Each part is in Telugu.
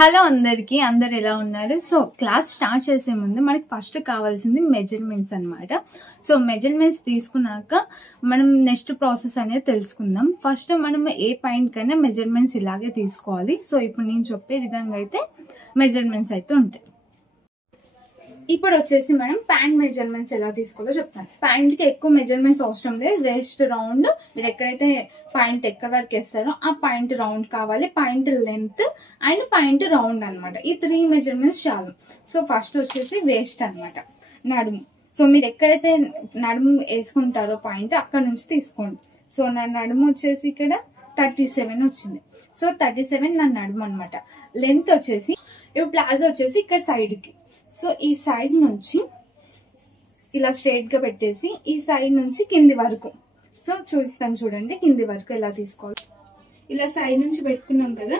హలో అందరికి అందరు ఎలా ఉన్నారు. సో క్లాస్ స్టార్ట్ చేసే ముందు మనకి ఫస్ట్ కావాల్సింది మెజర్మెంట్స్ అన్నమాట. సో మెజర్మెంట్స్ తీసుకున్నాక మనం నెక్స్ట్ ప్రాసెస్ అనేది తెలుసుకుందాం. ఫస్ట్ మనం ఏ పాయింట్ కైనా మెజర్మెంట్స్ ఇలాగే తీసుకోవాలి. సో ఇప్పుడు నేను చెప్పే విధంగా అయితే మెజర్మెంట్స్ అయితే ఉంటాయి. ఇప్పుడు వచ్చేసి మనం ప్యాంట్ మెజర్మెంట్స్ ఎలా తీసుకోవాలో చెప్తాను. ప్యాంట్ కి ఎక్కువ మెజర్మెంట్స్ అవసరం లేదు. వేస్ట్ రౌండ్ మీరు ఎక్కడైతే పాయింట్ ఎక్కడ వరకు వేస్తారో ఆ పాయింట్ రౌండ్ కావాలి, point length and point round అనమాట. ఈ 3 మెజర్మెంట్స్ చాలు. సో ఫస్ట్ వచ్చేసి వేస్ట్ అనమాట, నడుము. సో మీరు ఎక్కడైతే నడుము వేసుకుంటారో పాయింట్ అక్కడ నుంచి తీసుకోండి. సో నా నడుము వచ్చేసి ఇక్కడ 37 వచ్చింది. సో 37 నా నడుము అనమాట. లెంత్ వచ్చేసి ఇప్పుడు ప్లాజో వచ్చేసి ఇక్కడ సైడ్ కి. సో ఈ సైడ్ నుంచి ఇలా స్ట్రైట్ గా పెట్టేసి ఈ సైడ్ నుంచి కింది వరకు, సో చూస్తాను చూడండి కింది వరకు ఎలా తీసుకోవాలి. ఇలా సైడ్ నుంచి పెట్టుకున్నాం కదా,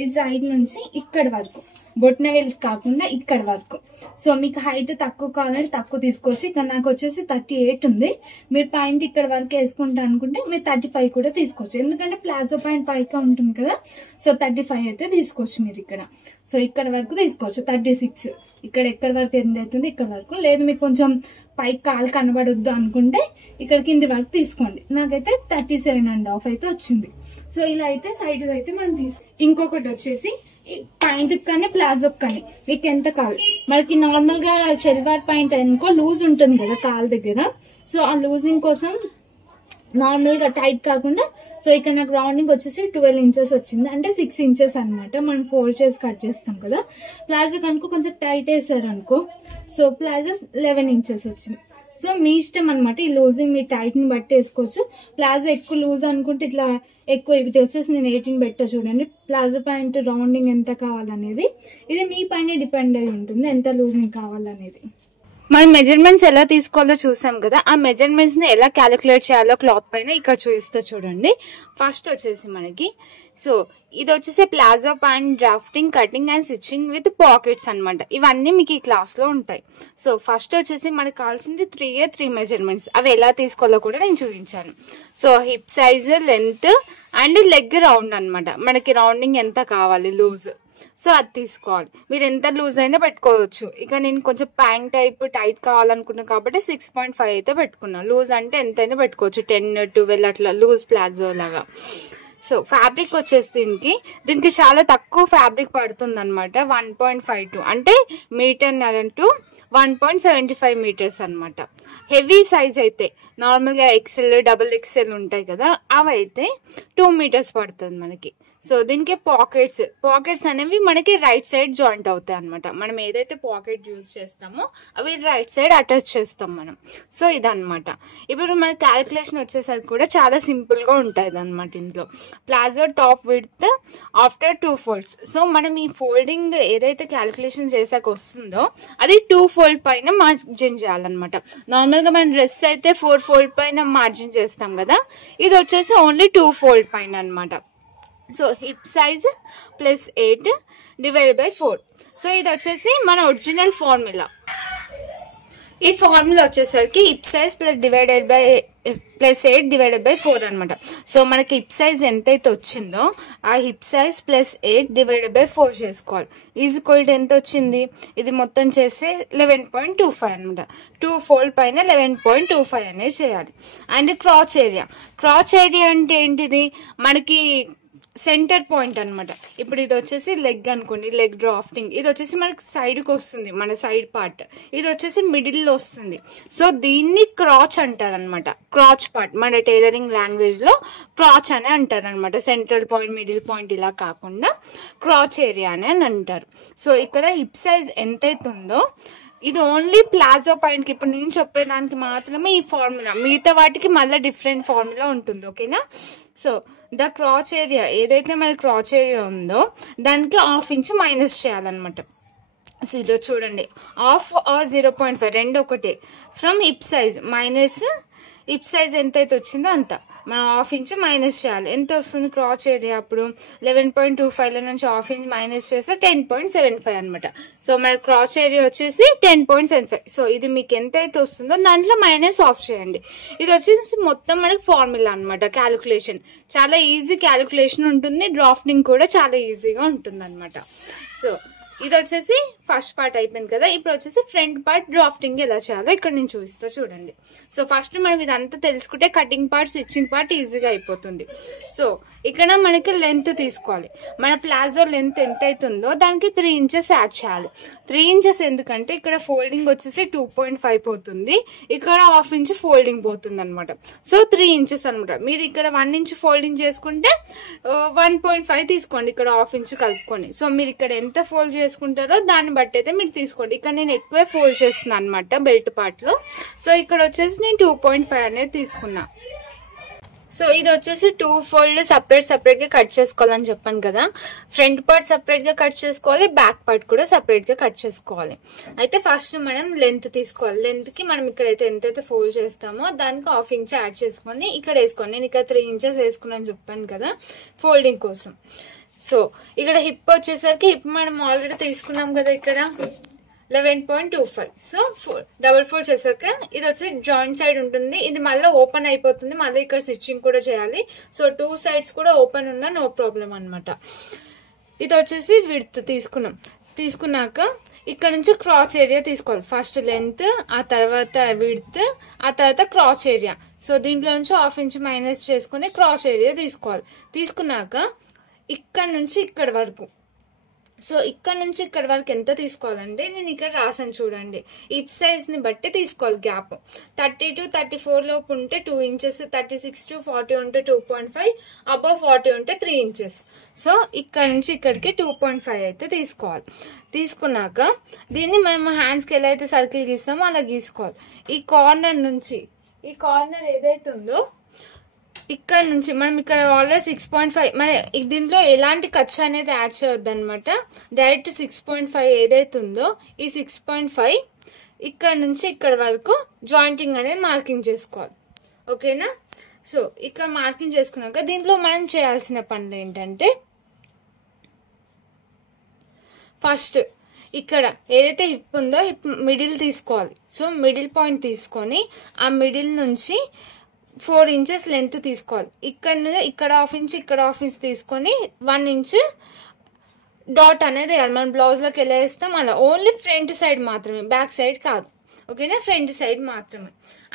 ఈ సైడ్ నుంచి ఇక్కడ వరకు, బొట్న వేలు కాకుండా ఇక్కడ వరకు. సో మీకు హైట్ తక్కువ కావాలంటే తక్కువ తీసుకోవచ్చు. ఇక్కడ నాకు వచ్చేసి 38 ఉంది. మీరు పాయింట్ ఇక్కడ వరకు వేసుకుంటా అనుకుంటే మీరు 35 కూడా తీసుకోవచ్చు, ఎందుకంటే ప్లాజో పాయింట్ పైగా ఉంటుంది కదా. సో 35 అయితే తీసుకోవచ్చు మీరు ఇక్కడ. సో ఇక్కడ వరకు తీసుకోవచ్చు. 36 ఇక్కడ ఎక్కడ వరకు ఎంత అవుతుంది ఇక్కడ వరకు. లేదు మీకు కొంచెం పైకి కాలు కనబడొద్దు అనుకుంటే ఇక్కడ కింది వరకు తీసుకోండి. నాకైతే 37.5 అయితే వచ్చింది. సో ఇలా అయితే సైడ్ అయితే మనం ఇంకొకటి వచ్చేసి పాయింట్ కానీ ప్లాజో కానీ మీకు ఎంత కావాలి. మనకి నార్మల్ గా షెల్వార్ పాయింట్ అనుకో లూజ్ ఉంటుంది కదా కాలు దగ్గర. సో ఆ లూజింగ్ కోసం నార్మల్ గా టైట్ కాకుండా, సో ఇక్కడ నాకు రౌండింగ్ వచ్చేసి 12 ఇంచెస్ వచ్చింది, అంటే 6 ఇంచెస్ అనమాట. మనం ఫోల్డ్ చేసి కట్ చేస్తాం కదా. ప్లాజో కనుక కొంచెం టైట్ వేసారు అనుకో, సో ప్లాజో 11 ఇంచెస్ వచ్చింది. సో మీ ఇష్టం అనమాట. ఈ లూజింగ్ మీ టైట్ ని బట్టి వేసుకోవచ్చు. ప్లాజో ఎక్కువ లూజ్ అనుకుంటే ఇట్లా ఎక్కువ, ఇది వచ్చేసి నేను 18 పెట్టా చూడండి. ప్లాజో పాయింట్ రౌండింగ్ ఎంత కావాలనేది ఇది మీ పైన డిపెండ్ అయి ఉంటుంది, ఎంత లూజింగ్ కావాలనేది. మనం మెజర్మెంట్స్ ఎలా తీసుకోవాలో చూసాం కదా. ఆ మెజర్మెంట్స్ ని ఎలా క్యాలిక్యులేట్ చేయాలో క్లాత్ పైన ఇక్కడ చూపిస్తా చూడండి. ఫస్ట్ వచ్చేసి మనకి సో ఇది వచ్చేసి palazzo point drafting, cutting and stitching with pockets అనమాట. ఇవన్నీ మీకు ఈ క్లాస్ లో ఉంటాయి. సో ఫస్ట్ వచ్చేసి మనకు కావాల్సింది 3 మెజర్మెంట్స్. అవి ఎలా తీసుకోవాలో కూడా నేను చూపించాను. So hip size, length and leg round అనమాట. మనకి రౌండింగ్ ఎంత కావాలి లూజ్, సో అది తీసుకోవాలి. మీరు ఎంత లూజ్ అయినా పెట్టుకోవచ్చు. ఇక నేను కొంచెం ప్యాంట్ టైప్ టైట్ కావాలనుకున్నాను కాబట్టి 6.5 అయితే పెట్టుకున్నాను. లూజ్ అంటే ఎంతైనా పెట్టుకోవచ్చు, 10, 12 అట్లా లూజ్ ప్లాజో లాగా. సో ఫ్యాబ్రిక్ వచ్చేసి దీనికి చాలా తక్కువ ఫ్యాబ్రిక్ పడుతుంది అనమాట. 1.52 అంటే మీటర్ టు 1.75 మీటర్స్ అనమాట. హెవీ సైజ్ అయితే నార్మల్గా XL, XXL ఉంటాయి కదా, అవి అయితే 2 మీటర్స్ పడుతుంది మనకి. సో దీనికి పాకెట్స్ అనేవి మనకి రైట్ సైడ్ జాయింట్ అవుతాయి అనమాట. మనం ఏదైతే పాకెట్ యూజ్ చేస్తామో అవి రైట్ సైడ్ అటాచ్ చేస్తాం మనం. సో ఇదనమాట. ఇప్పుడు మన క్యాలిక్యులేషన్ వచ్చేసరికి కూడా చాలా సింపుల్ గా ఉంటుంది అనమాట. ఇందులో palazzo top width after 2 folds. So మనం ఈ ఫోల్డింగ్ ఏదైతే క్యాలిక్యులేషన్ చేసాక వస్తుందో అది 2 fold పైన మార్జిన్ చేయాలన్నమాట. నార్మల్ గా మన డ్రెస్ అయితే 4 fold పైన మార్జిన్ చేస్తాం కదా, ఇది వచ్చేసి ఓన్లీ 2 fold పైన అనమాట. So hip size +8 / 4. సో ఇది వచ్చేసి మన ఒరిజినల్ ఫార్ములా. ఈ ఫార్ములా వచ్చేసరికి హిప్ సైజ్ +8 / 4 అనమాట. సో మనకి హిప్ సైజ్ ఎంతైతే వచ్చిందో ఆ హిప్ సైజ్ +8 / 4 చేసుకోవాలి. ఈక్వల్ ఎంత వచ్చింది, ఇది మొత్తం చేస్తే 11.25 అనమాట. 2 fold పైన 11.25 అనేది చేయాలి. అండ్ క్రాచ్ ఏరియా అంటే ఏంటిది, మనకి సెంటర్ పాయింట్ అనమాట. ఇప్పుడు ఇది వచ్చేసి లెగ్ అనుకోండి, లెగ్ డ్రాఫ్టింగ్. ఇది వచ్చేసి మనకి సైడ్కి వస్తుంది, మన సైడ్ పార్ట్. ఇది వచ్చేసి మిడిల్లో వస్తుంది. సో దీన్ని క్రాచ్ అంటారనమాట. క్రాచ్ పార్ట్ మన టైలరింగ్ లాంగ్వేజ్ లో క్రాచ్ అని అంటారనమాట. సెంట్రల్ పాయింట్, మిడిల్ పాయింట్ ఇలా కాకుండా క్రాచ్ ఏరియా అని అంటారు. సో ఇక్కడ హిప్ సైజ్ ఎంతైతే ఉందో ఇది ఓన్లీ ప్లాజో పాయింట్ కి. ఇప్పుడు నేను చెప్పేదానికి మాత్రమే ఈ ఫార్ములా, మిగతా వాటికి మళ్ళీ డిఫరెంట్ ఫార్ములా ఉంటుంది. ఓకేనా. సో ద క్రాచ్ ఏరియా ఏదైతే మన క్రాచ్ ఏరియా ఉందో దానికి 1/2 ఇంచ్ మైనస్ చేయాలన్నమాట. సో ఇలా చూడండి, 1/2 or 0.5 రెండు ఒకటే. From hip size minus hip size ఎంతైతే వచ్చిందో అంత మనం హాఫ్ ఇంచ్ మైనస్ చేయాలి. ఎంత వస్తుంది క్రాచ్ ఏరియా? అప్పుడు 11.25 నుంచి హాఫ్ ఇంచ్ మైనస్ చేస్తే 10.75 అనమాట. సో మన క్రాచ్ ఏరియా వచ్చేసి 10.75. సో ఇది మీకు ఎంతైతే వస్తుందో దాంట్లో మైనస్ ఆఫ్ చేయండి. ఇది వచ్చేసి మొత్తం మనకి ఫార్ములా అనమాట, క్యాలిక్యులేషన్. చాలా ఈజీ క్యాలిక్యులేషన్ ఉంటుంది, డ్రాఫ్టింగ్ కూడా చాలా ఈజీగా ఉంటుంది అనమాట. సో ఇది వచ్చేసి ఫస్ట్ పార్ట్ అయిపోయింది కదా. ఇప్పుడు వచ్చేసి ఫ్రంట్ పార్ట్ డ్రాఫ్టింగ్ ఎలా చేయాలో ఇక్కడ నేను చూపిస్తా చూడండి. సో ఫస్ట్ మనం ఇదంతా తెలుసుకుంటే కటింగ్ పార్ట్, స్టిచ్చింగ్ పార్ట్ ఈజీగా అయిపోతుంది. సో ఇక్కడ మనకి లెంత్ తీసుకోవాలి. మన ప్లాజో లెంత్ ఎంత అవుతుందో దానికి 3 ఇంచెస్ యాడ్ చేయాలి. 3 ఇంచెస్ ఎందుకంటే ఇక్కడ ఫోల్డింగ్ వచ్చేసి 2.5 పోతుంది, ఇక్కడ హాఫ్ ఇంచ్ ఫోల్డింగ్ పోతుంది అనమాట. సో 3 ఇంచెస్ అనమాట. మీరు ఇక్కడ 1 ఇంచ్ ఫోల్డింగ్ చేసుకుంటే 1.5 తీసుకోండి, ఇక్కడ హాఫ్ ఇంచ్ కలుపుకొని. సో మీరు ఇక్కడ ఎంత ఫోల్డ్ చేసుకుంటారో దాన్ని బట్టి అయితే మీరు తీసుకోండి. ఇక్కడ నేను ఎక్కువే ఫోల్డ్ చేస్తున్నాను అనమాట బెల్ట్ పార్ట్ లో. సో ఇక్కడ వచ్చేసి నేను 2.5 అనేది తీసుకున్నా. సో ఇది వచ్చేసి 2 ఫోల్డ్ సపరేట్ గా కట్ చేసుకోవాలని చెప్పాను కదా. ఫ్రంట్ పార్ట్ సపరేట్ గా కట్ చేసుకోవాలి, బ్యాక్ పార్ట్ కూడా సపరేట్ గా కట్ చేసుకోవాలి. అయితే ఫస్ట్ మనం లెంత్ తీసుకోవాలి. లెంత్ కి మనం ఇక్కడైతే ఎంతైతే ఫోల్డ్ చేస్తామో దానికి హాఫ్ ఇంచ్ యాడ్ చేసుకొని ఇక్కడ వేసుకోండి. నేను ఇక్కడ 3 ఇంచెస్ వేసుకున్నాను చెప్పాను కదా ఫోల్డింగ్ కోసం. సో ఇక్కడ హిప్ వచ్చేసరికి హిప్ మనం ఆల్రెడీ తీసుకున్నాం కదా ఇక్కడ 11.25. సో డబుల్ ఫోల్డ్ చేసాక ఇది వచ్చి జాయింట్ సైడ్ ఉంటుంది, ఇది మళ్ళీ ఓపెన్ అయిపోతుంది, మళ్ళీ ఇక్కడ స్టిచ్చింగ్ కూడా చేయాలి. సో 2 సైడ్స్ కూడా ఓపెన్ ఉన్నా నో ప్రాబ్లం అనమాట. ఇది వచ్చేసి విడ్త్ తీసుకున్నాక ఇక్కడ నుంచి క్రాచ్ ఏరియా తీసుకోవాలి. ఫస్ట్ లెంత్, ఆ తర్వాత విడ్త్, ఆ తర్వాత క్రాచ్ ఏరియా. సో దీంట్లో నుంచి హాఫ్ ఇంచ్ మైనస్ చేసుకుని క్రాచ్ ఏరియా తీసుకోవాలి. తీసుకున్నాక ఇక్కడ నుంచి ఇక్కడ వరకు, సో ఇక్కడ నుంచి ఇక్కడ వరకు ఎంత తీసుకోవాలంటే నేను ఇక్కడ రాసాను చూడండి. హిప్ సైజ్ ని బట్టి తీసుకోవాలి. గ్యాప్ 30 to 34 లోపు ఉంటే 2 ఇంచెస్, 36 to 40 ఉంటే 2.5, అబౌవ్ 40 ఉంటే 3 ఇంచెస్. సో ఇక్కడ నుంచి ఇక్కడికి 2.5 అయితే తీసుకోవాలి. తీసుకున్నాక దీన్ని మనం హ్యాండ్స్కి ఎలా అయితే సర్కిల్ గీస్తామో అలా గీసుకోవాలి. ఈ కార్నర్ నుంచి, ఈ కార్నర్ ఏదైతే ఉందో ఇక్కడ నుంచి మనం ఇక్కడ ఆల్రెడీ 6.5, మన దీంట్లో ఎలాంటి ఖర్చు అనేది యాడ్ చేయొద్దు అనమాట. డైరెక్ట్ 6.5 ఏదైతే ఉందో ఈ 6.5 ఇక్కడ నుంచి ఇక్కడ వరకు జాయింటింగ్ అనేది మార్కింగ్ చేసుకోవాలి. ఓకేనా? సో ఇక్కడ మార్కింగ్ చేసుకున్నాక దీంట్లో మనం చేయాల్సిన పనులు ఏంటంటే, ఫస్ట్ ఇక్కడ ఏదైతే హిప్ ఉందో హిప్ మిడిల్ తీసుకోవాలి. సో మిడిల్ పాయింట్ తీసుకొని ఆ మిడిల్ నుంచి 4 ఇంచెస్ లెంత్ తీసుకోవాలి. ఇక్కడ హాఫ్ ఇంచ్, ఇక్కడ హాఫ్ ఇంచ్ తీసుకొని 1 ఇంచ్ డాట్ అనేది వేయాలి. మనం బ్లౌజ్ లోకి ఎలా వేస్తాం అలా, ఓన్లీ ఫ్రంట్ సైడ్ మాత్రమే, బ్యాక్ సైడ్ కాదు. ఓకేనా? ఫ్రంట్ సైడ్ మాత్రమే.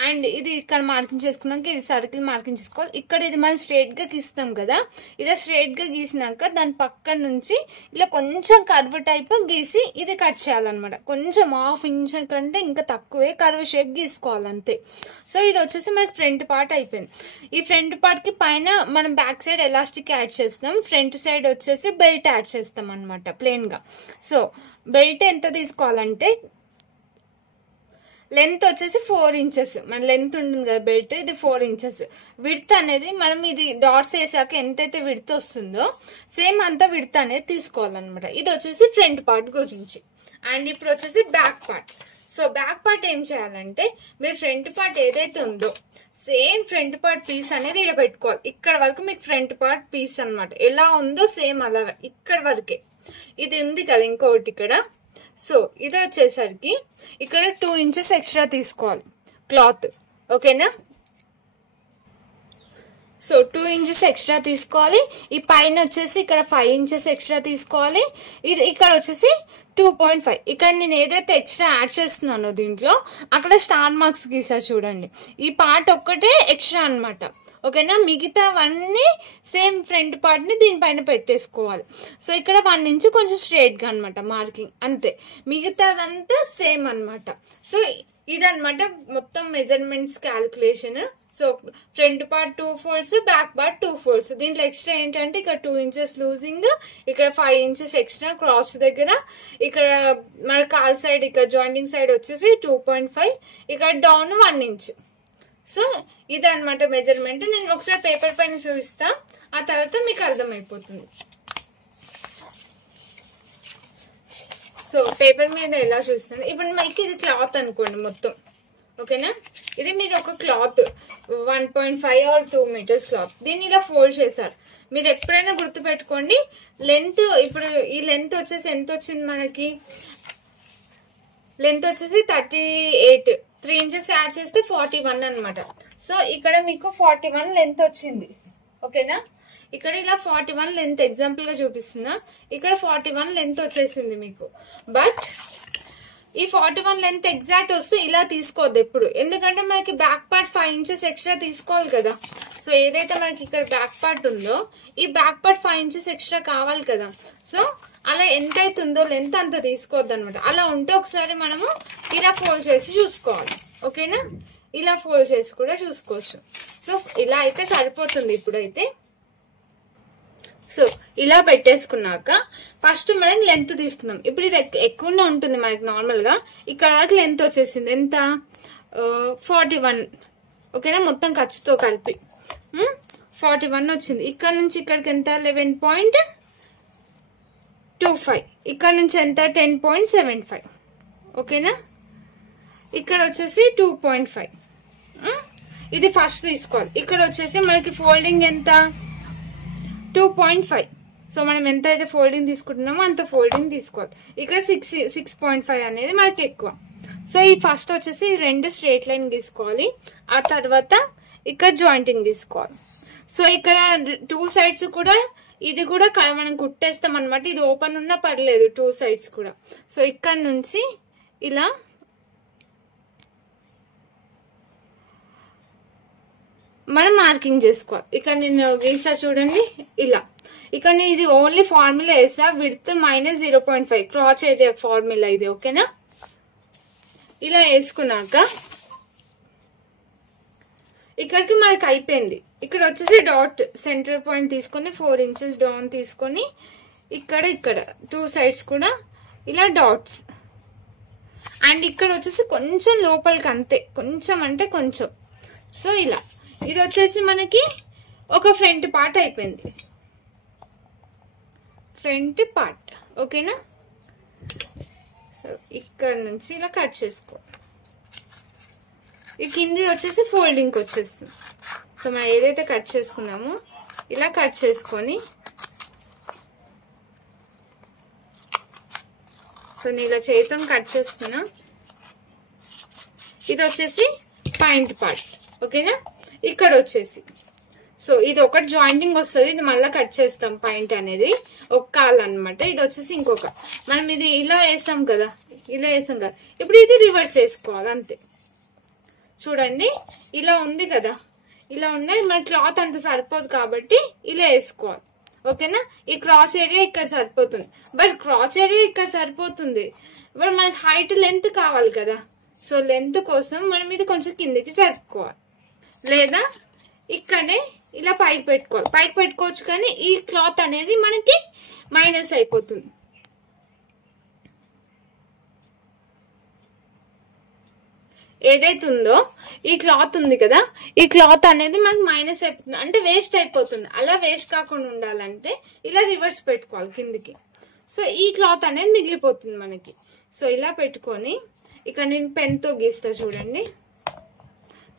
అండ్ ఇది ఇక్కడ మార్కింగ్ చేసుకున్నాక ఇది సర్కిల్ మార్కింగ్ చేసుకోవాలి. ఇక్కడ ఇది మనం స్ట్రైట్ గా గీస్తాం కదా, ఇలా స్ట్రైట్ గా గీసినాక దాని పక్కన నుంచి ఇలా కొంచెం కర్వ్ టైప్ గీసి ఇది కట్ చేయాలన్నమాట. కొంచెం హాఫ్ ఇంచ్ కంటే ఇంకా తక్కువే కర్వ్ షేప్ గీసుకోవాలి అంతే. సో ఇది వచ్చేసి మనకి ఫ్రంట్ పార్ట్ అయిపోయింది. ఈ ఫ్రంట్ పార్ట్ కి పైన మనం బ్యాక్ సైడ్ ఎలాస్టిక్ యాడ్ చేస్తాం, ఫ్రంట్ సైడ్ వచ్చేసి బెల్ట్ యాడ్ చేస్తాం అనమాట ప్లెయిన్ గా. సో బెల్ట్ ఎంత తీసుకోవాలంటే, లెంత్ వచ్చేసి 4 ఇంచెస్, మన లెంత్ ఉంటుంది కదా బెల్ట్, ఇది 4 ఇంచెస్. విడ్త్ అనేది మనం ఇది డాట్స్ వేసాక ఎంతైతే విడ్త్ వస్తుందో సేమ్ అంతా విడ్త్ అనేది తీసుకోవాలన్నమాట. ఇది వచ్చేసి ఫ్రంట్ పార్ట్ గురించి. అండ్ ఇప్పుడు వచ్చేసి back part. So back part ఏం చేయాలంటే, మీరు ఫ్రంట్ పార్ట్ ఏదైతే ఉందో సేమ్ ఫ్రంట్ పార్ట్ పీస్ అనేది ఇక్కడ పెట్టుకోవాలి. ఇక్కడ వరకు మీకు ఫ్రంట్ పార్ట్ పీస్ అనమాట ఎలా ఉందో సేమ్ అలాగా ఇక్కడ వరకే. ఇది ఉంది కదా ఇంకొకటి ఇక్కడ. సో ఇది వచ్చేసరికి ఇక్కడ 2 ఇంచెస్ ఎక్స్ట్రా తీసుకోవాలి క్లాత్. ఓకేనా? సో 2 ఇంచెస్ ఎక్స్ట్రా తీసుకోవాలి. ఈ పైన వచ్చేసి ఇక్కడ 5 ఇంచెస్ ఎక్స్ట్రా తీసుకోవాలి. ఇది ఇక్కడ వచ్చేసి 2.5. ఇక్కడ నేను ఏదైతే ఎక్స్ట్రా యాడ్ చేస్తున్నానో దీంట్లో అక్కడ స్టార్ మార్క్స్ గీసా చూడండి. ఈ పార్ట్ ఒక్కటే ఎక్స్ట్రా అనమాట. ఓకేనా? మిగతావన్నీ సేమ్ ఫ్రంట్ పార్ట్ ని దీనిపైన పెట్టేసుకోవాలి. సో ఇక్కడ 1 ఇంచ్ కొంచెం స్ట్రైట్ గా అనమాట మార్కింగ్, అంతే. మిగతాదంతా సేమ్ అనమాట. సో ఇదనమాట మొత్తం measurements calculation. So front part 2 folds, back part 2 folds. దీంట్లో ఎక్స్ట్రా ఏంటంటే ఇక్కడ 2 ఇంచెస్ లూజింగ్, ఇక్కడ 5 ఇంచెస్ ఎక్స్ట్రా క్రాస్ దగ్గర, ఇక్కడ మన కాల్ సైడ్ ఇక్కడ జాయింటింగ్ సైడ్ వచ్చేసి 2.5, ఇక్కడ డౌన్ 1 ఇంచ్. సో ఇదనమాట మెజర్మెంట్. నేను ఒకసారి పేపర్ పైన చూపిస్తా, ఆ తర్వాత మీకు అర్థమైపోతుంది. సో పేపర్ మీద ఎలా చూస్తుంది, ఇప్పుడు మనకి ఇది క్లాత్ అనుకోండి మొత్తం. ఓకేనా. ఇది మీకు ఒక క్లాత్ 1.5 or 2 meters క్లాత్. దీన్ని ఇలా ఫోల్డ్ చేశారు. మీరు ఎప్పుడైనా గుర్తు పెట్టుకోండి, లెంత్ ఇప్పుడు ఈ లెంత్ వచ్చేసి ఎంత వచ్చింది మనకి, లెంత్ వచ్చేసి 38, 3 inches యాడ్ చేస్తే 41 అనమాట. సో ఇక్కడ మీకు 41 లెంత్ వచ్చింది. ఓకేనా, ఇక్కడ ఇలా 41 లెంత్ ఎగ్జాంపుల్ గా చూపిస్తున్నా. ఇక్కడ 41 లెంత్ వచ్చేసింది మీకు. బట్ ఈ 41 లెంత్ ఎగ్జాక్ట్ వస్తే ఇలా తీసుకోవద్దు ఎప్పుడు, ఎందుకంటే మనకి బ్యాక్ పార్ట్ 5 inches ఎక్స్ట్రా తీసుకోవాలి కదా. సో ఏదైతే మనకి ఇక్కడ బ్యాక్ పార్ట్ ఉందో ఈ బ్యాక్ పార్ట్ 5 inches ఎక్స్ట్రా కావాలి కదా. సో అలా ఎంత అవుతుందో లెంత్ అంత తీసుకోవద్దు అనమాట. అలా ఉంటే ఒకసారి మనము ఇలా ఫోల్డ్ చేసి చూసుకోవాలి. ఓకేనా, ఇలా ఫోల్డ్ చేసి కూడా చూసుకోవచ్చు. సో ఇలా అయితే సరిపోతుంది ఇప్పుడైతే. సో ఇలా పెట్టేసుకున్నాక ఫస్ట్ మనం లెంత్ తీసుకుందాం. ఇప్పుడు ఇది ఎక్కువనే ఉంటుంది మనకి నార్మల్ గా. ఇక్కడ వరకు లెంత్ వచ్చేసింది ఎంత, 41. ఓకేనా, మొత్తం ఖర్చుతో కలిపి 41 వచ్చింది. ఇక్కడ నుంచి ఇక్కడికి ఎంత 11.25, ఇక్కడ నుంచి ఎంత 10.75. ఓకేనా, ఇక్కడ వచ్చేసి 2.5. ఇది ఫస్ట్ తీసుకోవాలి. ఇక్కడ వచ్చేసి మనకి ఫోల్డింగ్ ఎంత 2.5. సో మనం ఎంత అయితే ఫోల్డింగ్ తీసుకుంటున్నామో అంత ఫోల్డింగ్ తీసుకోవాలి. ఇక్కడ 6.5 అనేది మనకి ఎక్కువ. సో ఈ ఫస్ట్ వచ్చేసి 2 స్ట్రేట్ లైన్ తీసుకోవాలి. ఆ తర్వాత ఇక్కడ జాయింటింగ్ తీసుకోవాలి. సో ఇక్కడ 2 sides కూడా ఇది కూడా మనం కుట్టేస్తాం అనమాట. ఇది ఓపెన్ ఉన్నా పర్లేదు 2 sides కూడా. సో ఇక్కడ నుంచి ఇలా మనం మార్కింగ్ చేసుకోవాలి. ఇక్కడ నేను గీసా చూడండి ఇలా. ఇక్కడ నేను ఇది ఓన్లీ ఫార్ములా వేసా, విడ్త్ -0.5 క్రాచ్ ఏరియా ఫార్ములా ఇది. ఓకేనా, ఇలా వేసుకున్నాక ఇక్కడికి మనకి అయిపోయింది. ఇక్కడ వచ్చేసి డాట్ సెంటర్ పాయింట్ తీసుకొని 4 inches డౌన్ తీసుకొని ఇక్కడ 2 sides కూడా ఇలా డాట్స్. అండ్ ఇక్కడ వచ్చేసి కొంచెం లోపలికి అంతే, కొంచెం అంటే కొంచెం. సో ఇలా ఇది వచ్చేసి మనకి ఒక ఫ్రంట్ పార్ట్ అయిపోయింది, ఫ్రంట్ పార్ట్. ఓకేనా, సో ఇక్కడ నుంచి ఇలా కట్ చేసుకో. ఈ కింది వచ్చేసి ఫోల్డింగ్కి వచ్చేస్తుంది. సో మనం ఏదైతే కట్ చేసుకున్నామో ఇలా కట్ చేసుకొని, సో నేను ఇలా చేతితో కట్ చేస్తున్నా. ఇది వచ్చేసి పాయింట్ పార్ట్. ఓకేనా, ఇక్కడ వచ్చేసి సో ఇది ఒకటి జాయింటింగ్ వస్తుంది, ఇది మళ్ళీ కట్ చేస్తాం. పాయింట్ అనేది ఒక కాల్ అనమాట. ఇది వచ్చేసి ఇంకొక, మనం ఇది ఇలా వేసాం కదా, ఇలా వేసాం కదా. ఇప్పుడు ఇది రివర్స్ వేసుకోవాలి అంతే. చూడండి ఇలా ఉంది కదా, ఇలా ఉన్నది. మన క్లాత్ అంత సరిపోదు కాబట్టి ఇలా వేసుకోవాలి. ఓకేనా, ఈ క్రాస్ ఏరియా ఇక్కడ సరిపోతుంది. బట్ క్రాస్ ఏరియా ఇక్కడ సరిపోతుంది, బట్ మనకి హైట్ లెంత్ కావాలి కదా. సో లెంత్ కోసం మనం ఇది కొంచెం కిందికి జరుపుకోవాలి, లేదా ఇక్కడే ఇలా పైకి పెట్టుకోవాలి. పైకి పెట్టుకోవచ్చు కానీ ఈ క్లాత్ అనేది మనకి మైనస్ అయిపోతుంది. ఏదైతే ఉందో ఈ క్లాత్ ఉంది కదా, ఈ క్లాత్ అనేది మనకి మైనస్ అయిపోతుంది, అంటే వేస్ట్ అయిపోతుంది. అలా వేస్ట్ కాకుండా ఉండాలంటే ఇలా రివర్స్ పెట్టుకోవాలి కిందికి. సో ఈ క్లాత్ అనేది మిగిలిపోతుంది మనకి. సో ఇలా పెట్టుకొని ఇక్కడ నేను పెన్తో గీస్తా చూడండి.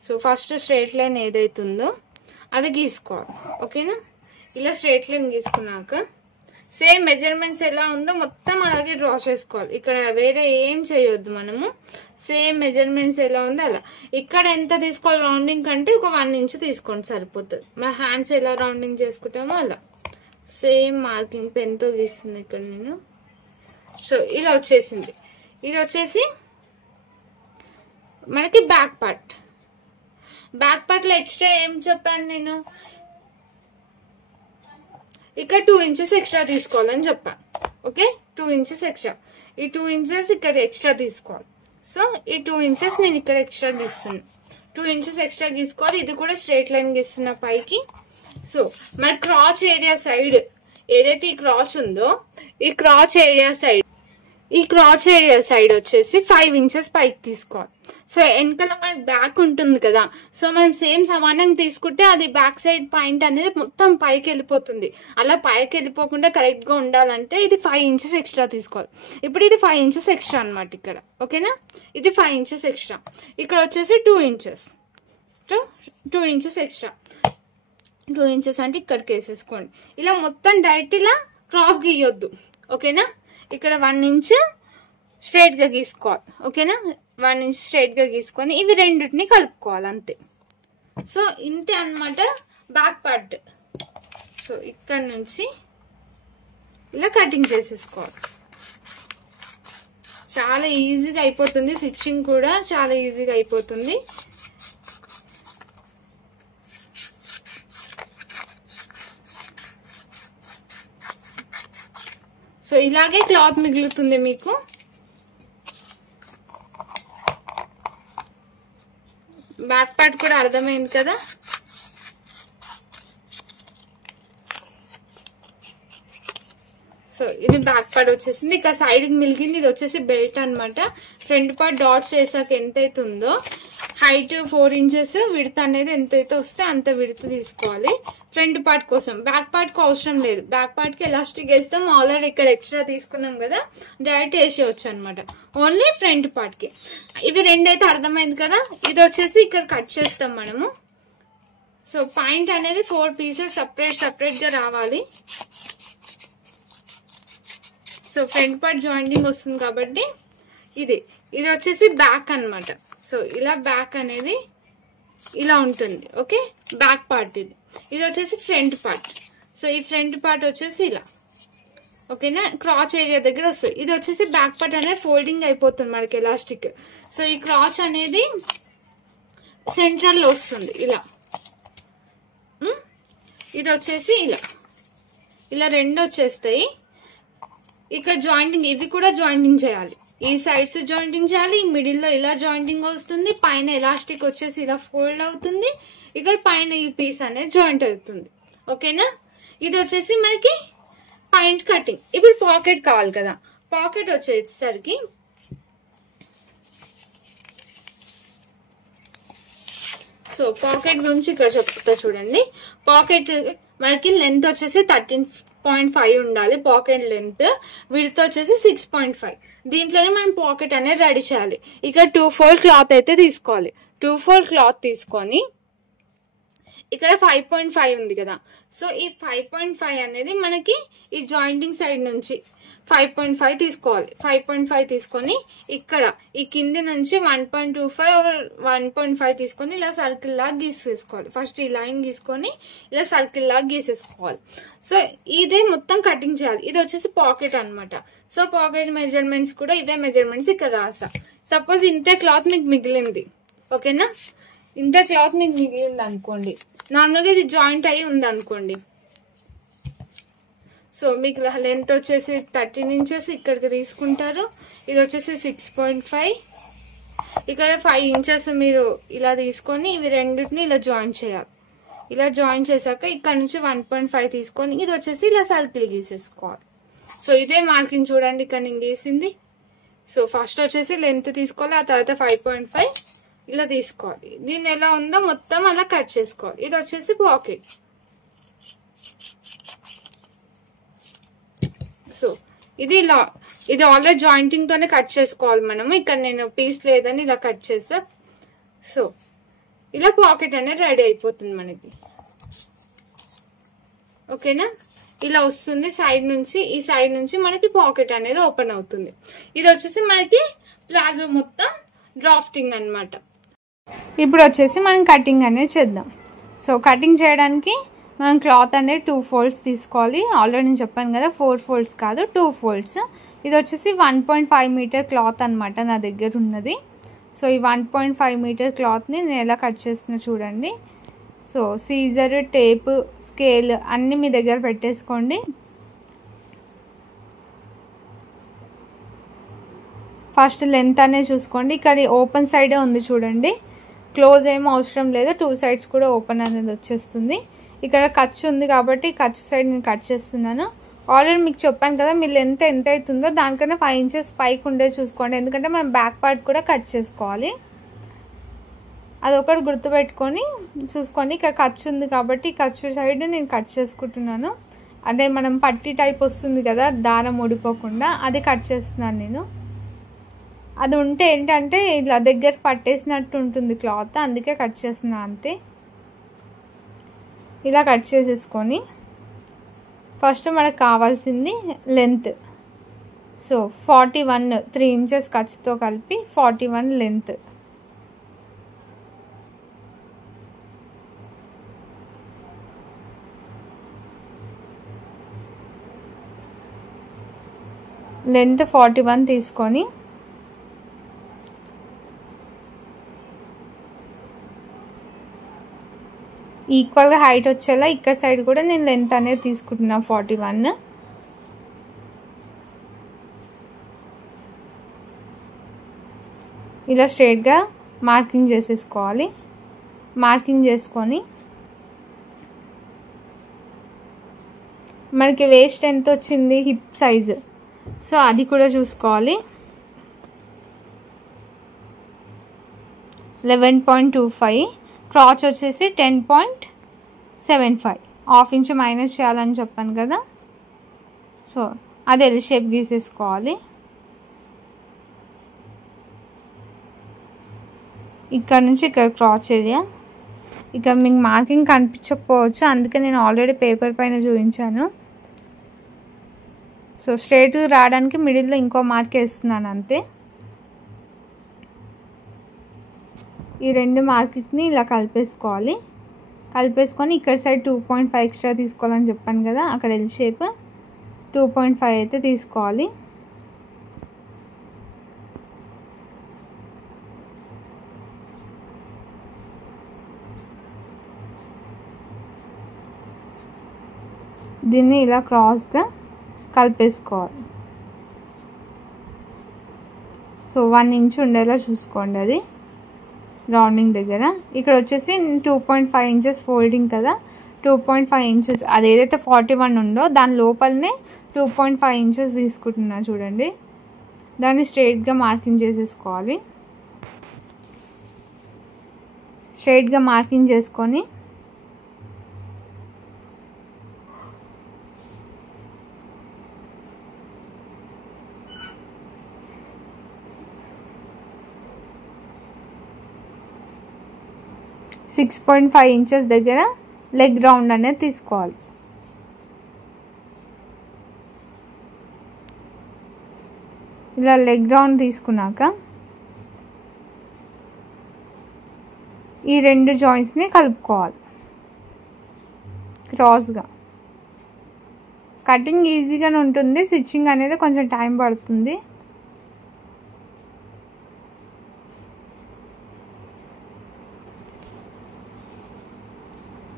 సో ఫస్ట్ స్ట్రైట్ లైన్ ఏదైతుందో అది గీసుకోవాలి. ఓకేనా, ఇలా స్ట్రైట్ లైన్ గీసుకున్నాక సేమ్ మెజర్మెంట్స్ ఎలా ఉందో మొత్తం అలాగే డ్రా చేసుకోవాలి. ఇక్కడ వేరే ఏం చేయొద్దు మనము. సేమ్ మెజర్మెంట్స్ ఎలా ఉందో అలా. ఇక్కడ ఎంత తీసుకోవాలి రౌండింగ్ కంటే ఒక 1 inch తీసుకోండి సరిపోతుంది. మన హ్యాండ్స్ ఎలా రౌండింగ్ చేసుకుంటామో అలా సేమ్ మార్కింగ్ పెన్తో గీస్తుంది ఇక్కడ నేను. సో ఇలా వచ్చేసింది. ఇది వచ్చేసి మనకి బ్యాక్ పార్ట్. బ్యాక్ పార్ట్ లో ఎక్స్ట్రా ఏం చెప్పాను నేను, ఇక్కడ 2 inches ఎక్స్ట్రా తీసుకోవాలని చెప్పాను. Okay, 2 inches extra. ఈ 2 inches ఇక్కడ ఎక్స్ట్రా తీసుకోవాలి. సో ఈ 2 inches నేను ఇక్కడ ఎక్స్ట్రా గీస్తున్నాను. 2 inches ఎక్స్ట్రా గీసుకోవాలి. ఇది కూడా స్ట్రైట్ లైన్ గీస్తున్న పైకి. సో మన క్రాచ్ ఏరియా సైడ్ ఏదైతే ఈ క్రాచ్ ఉందో ఈ క్రాచ్ ఏరియా సైడ్ వచ్చేసి 5 inches పైకి తీసుకోవాలి. సో వెనకాల మనకి బ్యాక్ ఉంటుంది కదా, సో మనం సేమ్ సమానంగా తీసుకుంటే అది బ్యాక్ సైడ్ పాయింట్ అనేది మొత్తం పైకి వెళ్ళిపోతుంది. అలా పైకి వెళ్ళిపోకుండా కరెక్ట్గా ఉండాలంటే ఇది 5 ఇంచెస్ ఎక్స్ట్రా తీసుకోవాలి. ఇప్పుడు ఇది 5 ఇంచెస్ ఎక్స్ట్రా అనమాట ఇక్కడ. ఓకేనా, ఇది 5 ఇంచెస్ ఎక్స్ట్రా. ఇక్కడ వచ్చేసి 2 ఇంచెస్, 2 ఇంచెస్ ఎక్స్ట్రా. 2 ఇంచెస్ అంటే ఇక్కడికి వేసేసుకోండి. ఇలా మొత్తం డైరెక్ట్ ఇలా క్రాస్ గీయొద్దు. ఓకేనా, ఇక్కడ 1 ఇంచ్ స్ట్రైట్గా గీసుకోవాలి. ఓకేనా, 1 ఇంచ్ స్ట్రైట్గా గీసుకొని ఇవి రెండింటిని కలుపుకోవాలి అంతే. సో ఇంతే అన్నమాట బ్యాక్ పార్ట్. సో ఇక్కడ నుంచి ఇలా కటింగ్ చేసేసుకోవాలి. చాలా ఈజీగా అయిపోతుంది, స్టిచ్చింగ్ కూడా చాలా ఈజీగా అయిపోతుంది. సో ఇలాగే క్లాత్ మిగులుతుంది మీకు. బ్యాక్ పార్ట్ కూడా అర్థమైంది కదా. సో ఇది బ్యాక్ పార్ట్ వచ్చేసింది. ఇక సైడ్ కి మిలిగింది, ఇది వచ్చేసి బెల్ట్ అనమాట. ఫ్రంట్ పార్ట్ డాట్స్ వేసాక ఎంత అవుతుందో హైట్ 4 ఇంచెస్, విడత అనేది ఎంతైతే వస్తే అంత విడత తీసుకోవాలి ఫ్రంట్ పార్ట్ కోసం. బ్యాక్ పార్ట్ కి అవసరం లేదు, బ్యాక్ పార్ట్ కి ఎలాస్టిక్ వేస్తాం. ఆల్రెడీ ఇక్కడ ఎక్స్ట్రా తీసుకున్నాం కదా, డైరెక్ట్ వేసేయచ్చు అనమాట. ఓన్లీ ఫ్రంట్ పార్ట్ కి. ఇవి రెండైతే అర్థమైంది కదా. ఇది వచ్చేసి ఇక్కడ కట్ చేస్తాం మనము. సో పాయింట్ అనేది 4 పీసెస్ సపరేట్ గా రావాలి. సో ఫ్రంట్ పార్ట్ జాయింటింగ్ వస్తుంది కాబట్టి ఇది వచ్చేసి బ్యాక్ అన్నమాట. సో ఇలా బ్యాక్ అనేది ఇలా ఉంటుంది. ఓకే, బ్యాక్ పార్ట్ ఇది వచ్చేసి ఫ్రంట్ పార్ట్. సో ఈ ఫ్రంట్ పార్ట్ వచ్చేసి ఇలా. ఓకేనా, క్రాచ్ ఏరియా దగ్గర వస్తుంది. ఇది వచ్చేసి బ్యాక్ పార్ట్ అనేది ఫోల్డింగ్ అయిపోతుంది మనకి ఎలాస్టిక్. సో ఈ క్రాచ్ అనేది సెంట్రల్ లో వస్తుంది ఇలా. ఇది వచ్చేసి ఇలా రెండు వచ్చేస్తాయి. ఇక్కడ జాయింటింగ్, ఇవి కూడా జాయింటింగ్ చేయాలి. ఈ సైడ్స్ జాయింటింగ్ చేయాలి, మిడిల్లో ఇలా జాయింటింగ్ వస్తుంది, పైన ఎలాస్టిక్ వచ్చేసి ఇలా ఫోల్డ్ అవుతుంది, ఇక్కడ పైన ఈ పీస్ అనేది జాయింట్ అవుతుంది. ఓకేనా, ఇది వచ్చేసి మనకి పాయింట్ కటింగ్. ఇప్పుడు పాకెట్ కావాలి కదా. పాకెట్ వచ్చేసరికి సో పాకెట్ గురించి ఇక్కడ చెప్తా చూడండి. పాకెట్ మనకి లెంత్ వచ్చేసి 13.5 ఉండాలి పాకెట్ లెంత్. విడ్త్ వచ్చేసి 6.5. దీంట్లోనే మనం పాకెట్ అనేది రెడీ చేయాలి. ఇక్కడ 2 fold క్లాత్ అయితే తీసుకోవాలి. 2 fold క్లాత్ తీసుకొని ఇక్కడ 5.5 ఉంది కదా. సో ఈ 5.5 అనేది మనకి ఈ జాయింటింగ్ సైడ్ నుంచి 5.5 తీసుకోవాలి. 5.5 తీసుకొని ఇక్కడ ఈ కింది నుంచి 1.25 1.5 తీసుకొని ఇలా సర్కిల్ లాగా గీసేసుకోవాలి. ఫస్ట్ ఈ లైన్ గీసుకొని ఇలా సర్కిల్ లాగా గీసేసుకోవాలి. సో ఇదే మొత్తం కటింగ్ చేయాలి. ఇది వచ్చేసి పాకెట్ అనమాట. సో పాకెట్ మెజర్మెంట్స్ కూడా ఇవే మెజర్మెంట్స్ ఇక్కడ రాసా. సపోజ్ ఇంతే క్లాత్ మీకు మిగిలింది. ఓకేనా, ఇంత క్లాత్ మీకు మిగిలింది అనుకోండి. నార్మల్గా ఇది జాయింట్ అయ్యి ఉంది అనుకోండి. సో మీకు లెంత్ వచ్చేసి 13 ఇంచెస్ ఇక్కడికి తీసుకుంటారు. ఇది వచ్చేసి 6.5. ఇక్కడ 5 ఇంచెస్ మీరు ఇలా తీసుకొని ఇవి రెండింటిని ఇలా జాయిన్ చేయాలి. ఇలా జాయిన్ చేశాక ఇక్కడ నుంచి 1.5 తీసుకొని ఇది వచ్చేసి ఇలా సర్కిల్ గీసేసుకోవాలి. సో ఇదే మార్కింగ్ చూడండి ఇక్కడ నేను గీసింది. సో ఫస్ట్ వచ్చేసి లెంత్ తీసుకోవాలి, ఆ తర్వాత 5.5 ఇలా తీసుకోవాలి. దీన్ని ఎలా ఉందో మొత్తం అలా కట్ చేసుకోవాలి. ఇది వచ్చేసి పాకెట్. సో ఇది ఇలా, ఇది ఆల్రెడీ జాయింటింగ్ తోనే కట్ చేసుకోవాలి మనము. ఇక్కడ నేను పీస్ లేదని ఇలా కట్ చేసా. సో ఇలా పాకెట్ అనేది రెడీ అయిపోతుంది మనకి. ఓకేనా, ఇలా వస్తుంది సైడ్ నుంచి. ఈ సైడ్ నుంచి మనకి పాకెట్ అనేది ఓపెన్ అవుతుంది. ఇది వచ్చేసి మనకి ప్లాజో మొత్తం డ్రాఫ్టింగ్ అన్నమాట. ఇప్పుడు వచ్చేసి మనం కటింగ్ అనేది చేద్దాం. సో కటింగ్ చేయడానికి మనం క్లాత్ అనేది 2 folds తీసుకోవాలి. ఆల్రెడీ నేను చెప్పాను కదా 4 folds కాదు 2 folds. ఇది వచ్చేసి 1.5 మీటర్ క్లాత్ అనమాట నా దగ్గర ఉన్నది. సో ఈ 1.5 మీటర్ క్లాత్ని నేను ఎలా కట్ చేస్తున్నా చూడండి. సో సీజర్, టేప్, స్కేల్ అన్నీ మీ దగ్గర పెట్టేసుకోండి. ఫస్ట్ లెంత్ అనేది చూసుకోండి. ఇక్కడ ఓపెన్ సైడే ఉంది చూడండి, క్లోజ్ ఏమో అవసరం లేదు. 2 sides కూడా ఓపెన్ అనేది వచ్చేస్తుంది. ఇక్కడ ఖర్చు ఉంది కాబట్టి ఖర్చు సైడ్ నేను కట్ చేస్తున్నాను. ఆల్రెడీ మీకు చెప్పాను కదా మీ లెంత్ ఎంత అవుతుందో దానికన్నా 5 ఇంచెస్ పైకి ఉండే చూసుకోండి, ఎందుకంటే మనం బ్యాక్ పార్ట్ కూడా కట్ చేసుకోవాలి. అదొకటి గుర్తుపెట్టుకొని చూసుకోండి. ఇక్కడ ఖర్చు ఉంది కాబట్టి ఖర్చు సైడ్ నేను కట్ చేసుకుంటున్నాను. అంటే మనం పట్టీ టైప్ వస్తుంది కదా దారం ఊడిపోకుండా, అది కట్ చేస్తున్నాను నేను. అది ఉంటే ఏంటంటే ఇలా దగ్గర పట్టేసినట్టు ఉంటుంది క్లాత్, అందుకే కట్ చేస్తున్నాను అంతే. ఇలా కట్ చేసేసుకొని ఫస్ట్ మనకు కావాల్సింది లెంత్. సో 41 3 ఇంచెస్ ఖర్చుతో కలిపి 41 లెంత్. లెంత్ 41 తీసుకొని ఈక్వల్గా హైట్ వచ్చేలా ఇక్కడ సైడ్ కూడా నేను లెంత్ అనేది తీసుకుంటున్నా 41. ఇలా స్ట్రైట్గా మార్కింగ్ చేసేసుకోవాలి. మార్కింగ్ చేసుకొని మనకి వేస్ట్ ఎంత వచ్చింది హిప్ సైజు, సో అది కూడా చూసుకోవాలి. 11.25, క్రాచ్ వచ్చేసి 10.75, హాఫ్ ఇంచ్ మైనస్ చేయాలని చెప్పాను కదా. సో అది ఎల్ షేప్ గీసేసుకోవాలి. ఇక్కడ నుంచి ఇక్కడ క్రాచ్ ఏరియా, ఇక మీకు మార్కింగ్ కనిపించకపోవచ్చు, అందుకే నేను ఆల్రెడీ పేపర్ పైన చూపించాను. సో స్ట్రైట్ రావడానికి మిడిల్లో ఇంకో మార్క్ వేస్తున్నాను అంతే. ఈ రెండు మార్కింగ్ని ఇలా కలిపేసుకోవాలి. కలిపేసుకొని ఇక్కడ సైడ్ 2.5 ఎక్స్ట్రా తీసుకోవాలని చెప్పాను కదా, అక్కడ ఎల్ షేప్ 2.5 అయితే తీసుకోవాలి. దీన్ని ఇలా క్రాస్గా కలిపేసుకోవాలి. సో 1 ఇంచ్ ఉండేలా చూసుకోండి అది రౌండింగ్ దగ్గర. ఇక్కడ వచ్చేసి 2.5 ఇంచెస్ ఫోల్డింగ్ కదా, 2.5 ఇంచెస్ అది ఏదైతే 41 ఉందో దాని లోపలనే 2.5 ఇంచెస్ తీసుకుంటున్నా చూడండి. దాన్ని స్ట్రైట్గా మార్కింగ్ చేసేసుకోవాలి. స్ట్రైట్గా మార్కింగ్ చేసుకొని సిక్స్ 6.5 ఇంచెస్ దగ్గర లెగ్ రౌండ్ అనేది తీసుకోవాలి. ఇలా లెగ్ రౌండ్ తీసుకున్నాక ఈ రెండు జాయింట్స్ని కలుపుకోవాలి క్రాస్గా. కటింగ్ ఈజీగానే ఉంటుంది, స్టిచ్చింగ్ అనేది కొంచెం టైం పడుతుంది.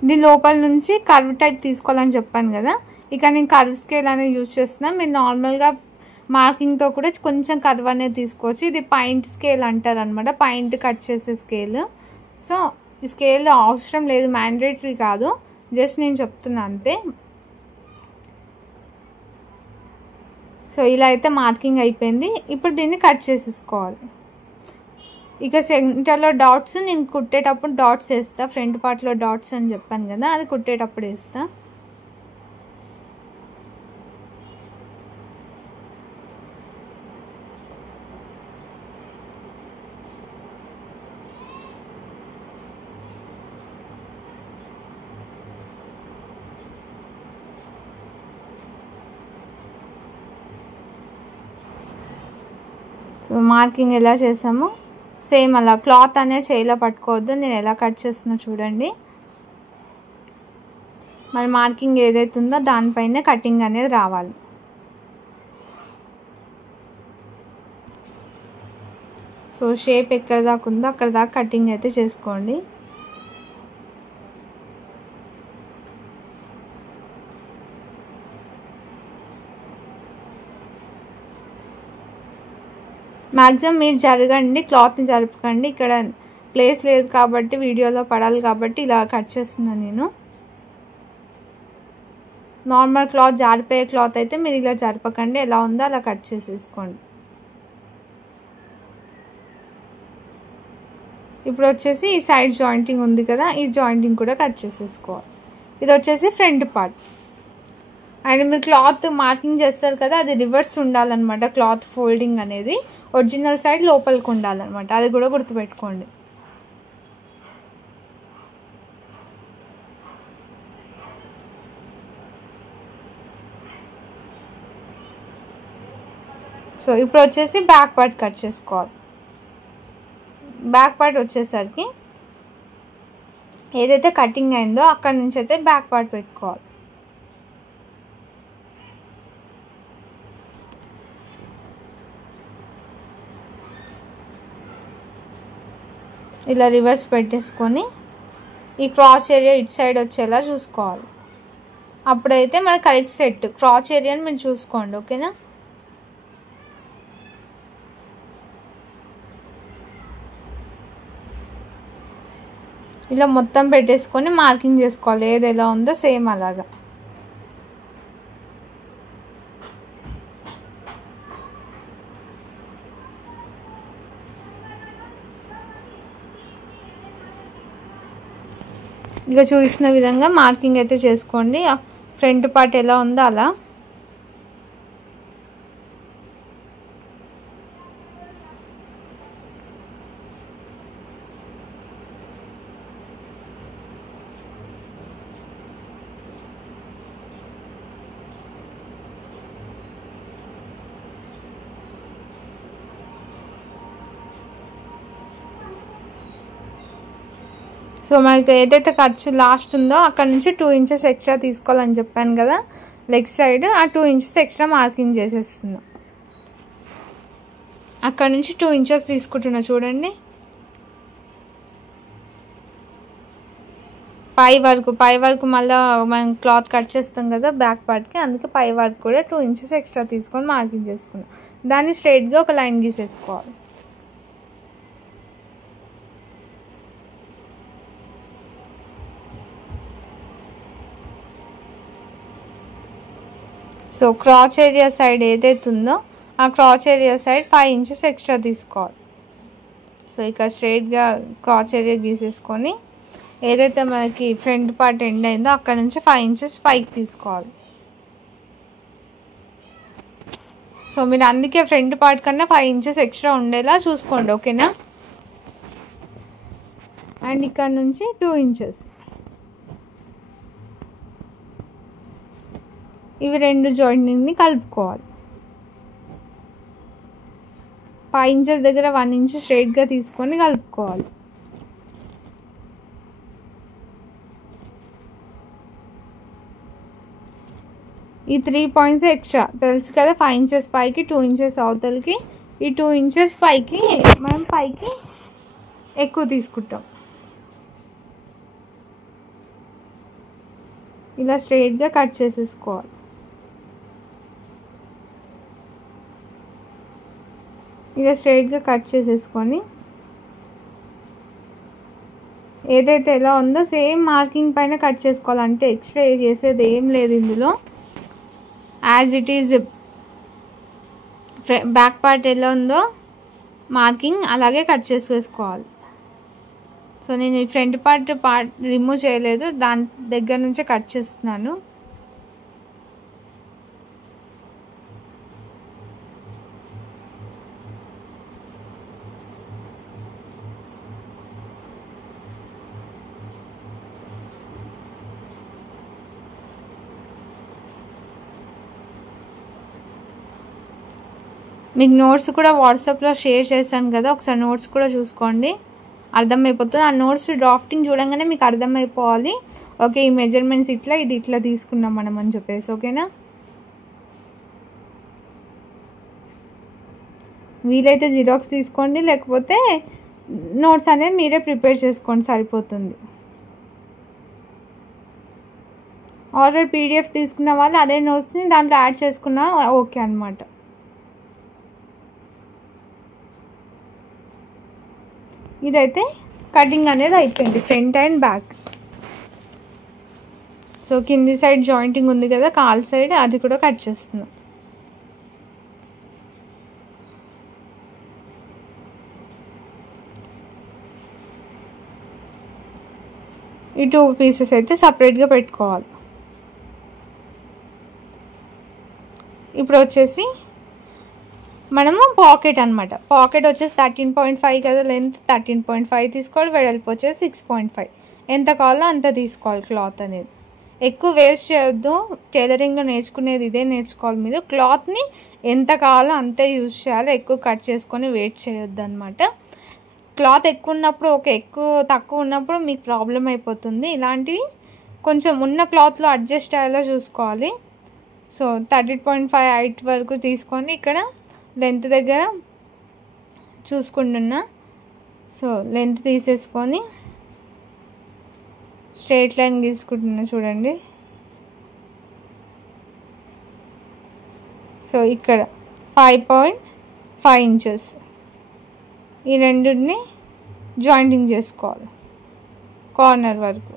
దీని లోపల నుంచి కర్వ్ టైప్ తీసుకోవాలని చెప్పాను కదా, ఇక నేను కర్వ్ స్కేల్ అనేది యూజ్ చేస్తున్నా. మీరు నార్మల్గా మార్కింగ్తో కూడా కొంచెం కర్వ్ అనేది తీసుకోవచ్చు. ఇది పాయింట్ స్కేల్ అంటారు అనమాట, పాయింట్ కట్ చేసే స్కేల్. సో ఈ స్కేల్ అవసరం లేదు, మ్యాండేటరీ కాదు, జస్ట్ నేను చెప్తున్నా అంతే. సో ఇలా అయితే మార్కింగ్ అయిపోయింది. ఇప్పుడు దీన్ని కట్ చేసేసుకోవాలి. ఇక సెంటర్లో డాట్స్ నేను కుట్టేటప్పుడు డాట్స్ వేస్తా, ఫ్రంట్ పార్ట్లో డాట్స్ అని చెప్పాను కదా, అది కుట్టేటప్పుడు వేస్తా. సో మార్కింగ్ ఎలా చేసామో సేమ్ అలా క్లాత్ అనేది చేయిలో పట్టుకోవద్దు. నేను ఎలా కట్ చేస్తున్నా చూడండి. మరి మార్కింగ్ ఏదైతే ఉందో దానిపైన కటింగ్ అనేది రావాలి. సో షేప్ ఎక్కడ దాకా ఉందో అక్కడ దాకా కటింగ్ అయితే చేసుకోండి. మ్యాక్సిమం మీరు జరగండి, క్లాత్ని జరపకండి. ఇక్కడ ప్లేస్ లేదు కాబట్టి వీడియోలో పడాలి కాబట్టి ఇలా కట్ చేస్తున్నాను నేను. నార్మల్ క్లాత్ జారిపోయే క్లాత్ అయితే మీరు ఇలా జరపకండి, ఎలా ఉందో అలా కట్ చేసేసుకోండి. ఇప్పుడు వచ్చేసి ఈ సైడ్ జాయింటింగ్ ఉంది కదా, ఈ జాయింటింగ్ కూడా కట్ చేసేసుకోవాలి. ఇది వచ్చేసి ఫ్రంట్ పార్ట్. అండ్ మీరు క్లాత్ మార్కింగ్ చేస్తారు కదా, అది రివర్స్ ఉండాలన్నమాట. క్లాత్ ఫోల్డింగ్ అనేది ఒరిజినల్ సైడ్ లోపలికి ఉండాలన్నమాట, అది కూడా గుర్తుపెట్టుకోండి. సో ఇప్పుడు వచ్చేసి బ్యాక్ పార్ట్ కట్ చేసుకోవాలి. బ్యాక్ పార్ట్ వచ్చేసరికి ఏదైతే కటింగ్ అయిందో అక్కడ నుంచి అయితే బ్యాక్ పార్ట్ పెట్టుకోవాలి. ఇలా రివర్స్ పెట్టేసుకొని ఈ క్రాచ్ ఏరియా ఇటు సైడ్ వచ్చేలా చూసుకోవాలి. అప్పుడైతే మనకి కరెక్ట్ సెట్. క్రాచ్ ఏరియాని మీరు చూసుకోండి, ఓకేనా. ఇలా మొత్తం పెట్టేసుకొని మార్కింగ్ చేసుకోవాలి, ఏది ఎలా ఉందో సేమ్ అలాగా. ఇక చూసిన విధంగా మార్కింగ్ అయితే చేసుకోండి. ఫ్రంట్ పార్ట్ ఎలా ఉందో అలా. సో మనకి ఏదైతే ఖర్చు లాస్ట్ ఉందో అక్కడ నుంచి 2 ఇంచెస్ ఎక్స్ట్రా తీసుకోవాలని చెప్పాను కదా, లెగ్ సైడ్ ఆ 2 ఇంచెస్ ఎక్స్ట్రా మార్కింగ్ చేసేస్తున్నాం. అక్కడ నుంచి 2 ఇంచెస్ తీసుకుంటున్నా చూడండి. పై వరకు మళ్ళీ మనం క్లాత్ కట్ చేస్తాం కదా బ్యాక్ పార్ట్కి, అందుకే పై వరకు కూడా 2 ఇంచెస్ ఎక్స్ట్రా తీసుకొని మార్కింగ్ చేసుకున్నాం. దాన్ని స్ట్రైట్గా ఒక లైన్ గీసేసుకోవాలి. సో క్రాచ్ ఏరియా సైడ్ ఏదైతే ఉందో ఆ క్రాచ్ ఏరియా సైడ్ 5 ఇంచెస్ ఎక్స్ట్రా తీసుకోవాలి. సో ఇక స్ట్రైట్గా క్రాచ్ ఏరియా గీసేసుకొని ఏదైతే మనకి ఫ్రంట్ పార్ట్ ఎండ్ అయిందో అక్కడ నుంచి 5 ఇంచెస్ పైకి తీసుకోవాలి. సో మీరు అందుకే ఫ్రంట్ పార్ట్ కన్నా 5 ఇంచెస్ ఎక్స్ట్రా ఉండేలా చూసుకోండి, ఓకేనా. అండ్ ఇక్కడ నుంచి 2 ఇంచెస్ ఇవి రెండు జాయింట్ని కలుపుకోవాలి. 5 ఇంచెస్ దగ్గర 1 ఇంచ్ స్ట్రైట్గా తీసుకొని కలుపుకోవాలి. ఈ 3 పాయింట్స్ ఎక్స్ట్రా తెలుసు కదా, 5 ఇంచెస్ పైకి 2 ఇంచెస్ అవతలకి, ఈ 2 ఇంచెస్ పైకి మనం పైకి ఎక్కువ తీసుకుంటాం. ఇలా స్ట్రైట్గా కట్ చేసేసుకోవాలి. ఇలా స్ట్రైట్గా కట్ చేసేసుకొని ఏదైతే ఎలా ఉందో సేమ్ మార్కింగ్ పైన కట్ చేసుకోవాలి. అంటే ఎక్స్ట్రా చేసేది ఏం లేదు ఇందులో, as it is back part ఎలా ఉందో మార్కింగ్ అలాగే కట్ చేసేసుకోవాలి. సో నేను ఈ ఫ్రంట్ పార్ట్ రిమూవ్ చేయలేదు, దాని దగ్గర నుంచే కట్ చేస్తున్నాను. మీకు నోట్స్ కూడా వాట్సాప్లో షేర్ చేశాను కదా, ఒకసారి నోట్స్ కూడా చూసుకోండి, అర్థమైపోతుంది. ఆ నోట్స్ డ్రాఫ్టింగ్ చూడంగానే మీకు అర్థమైపోవాలి, ఓకే ఈ మెజర్మెంట్స్ ఇట్లా, ఇది ఇట్లా తీసుకున్నాం మనం అని చెప్పేసి, ఓకేనా. వీలైతే జిరాక్స్ తీసుకోండి, లేకపోతే నోట్స్ అనేది మీరే ప్రిపేర్ చేసుకోండి, సరిపోతుంది. ఆల్రెడీ పీడిఎఫ్ తీసుకున్న వాళ్ళు అదే నోట్స్ని దాంట్లో యాడ్ చేసుకున్నా ఓకే అనమాట. ఇదైతే కటింగ్ అనేది అయిపోయింది ఫ్రంట్ అండ్ బ్యాక్. సో కింది సైడ్ జాయింటింగ్ ఉంది కదా కాల్ సైడ్, అది కూడా కట్ చేస్తున్నాం. ఈ 2 పీసెస్ అయితే సపరేట్గా పెట్టుకోవాలి. ఇప్పుడు వచ్చేసి మనము పాకెట్ అనమాట. పాకెట్ వచ్చేసి 13.5 కదా లెంత్, 13.5 తీసుకోవాలి. వెడల్పు వచ్చేసి 6.5. ఎంత కావాలో అంత తీసుకోవాలి. క్లాత్ అనేది ఎక్కువ వేస్ట్ చేయొద్దు. టైలరింగ్లో నేర్చుకునేది ఇదే నేర్చుకోవాలి. మీరు క్లాత్ని ఎంత కావాలో అంతే యూజ్ చేయాలి. ఎక్కువ కట్ చేసుకొని వేస్ట్ చేయొద్దు అనమాట. క్లాత్ ఎక్కువ ఉన్నప్పుడు ఓకే, ఎక్కువ తక్కువ ఉన్నప్పుడు మీకు ప్రాబ్లం అయిపోతుంది. ఇలాంటివి కొంచెం ఉన్న క్లాత్లో అడ్జస్ట్ అయ్యేలా చూసుకోవాలి. సో 13.5 హైట్ వరకు తీసుకొని ఇక్కడ లెంత్ దగ్గర చూసుకుంటున్నా. సో లెంత్ తీసేసుకొని స్ట్రైట్ లైన్ గీసుకుంటున్నా చూడండి. సో ఇక్కడ 5.5 ఇంచెస్ ఈ రెండుని జాయింటింగ్ చేసుకోవాలి కార్నర్ వరకు.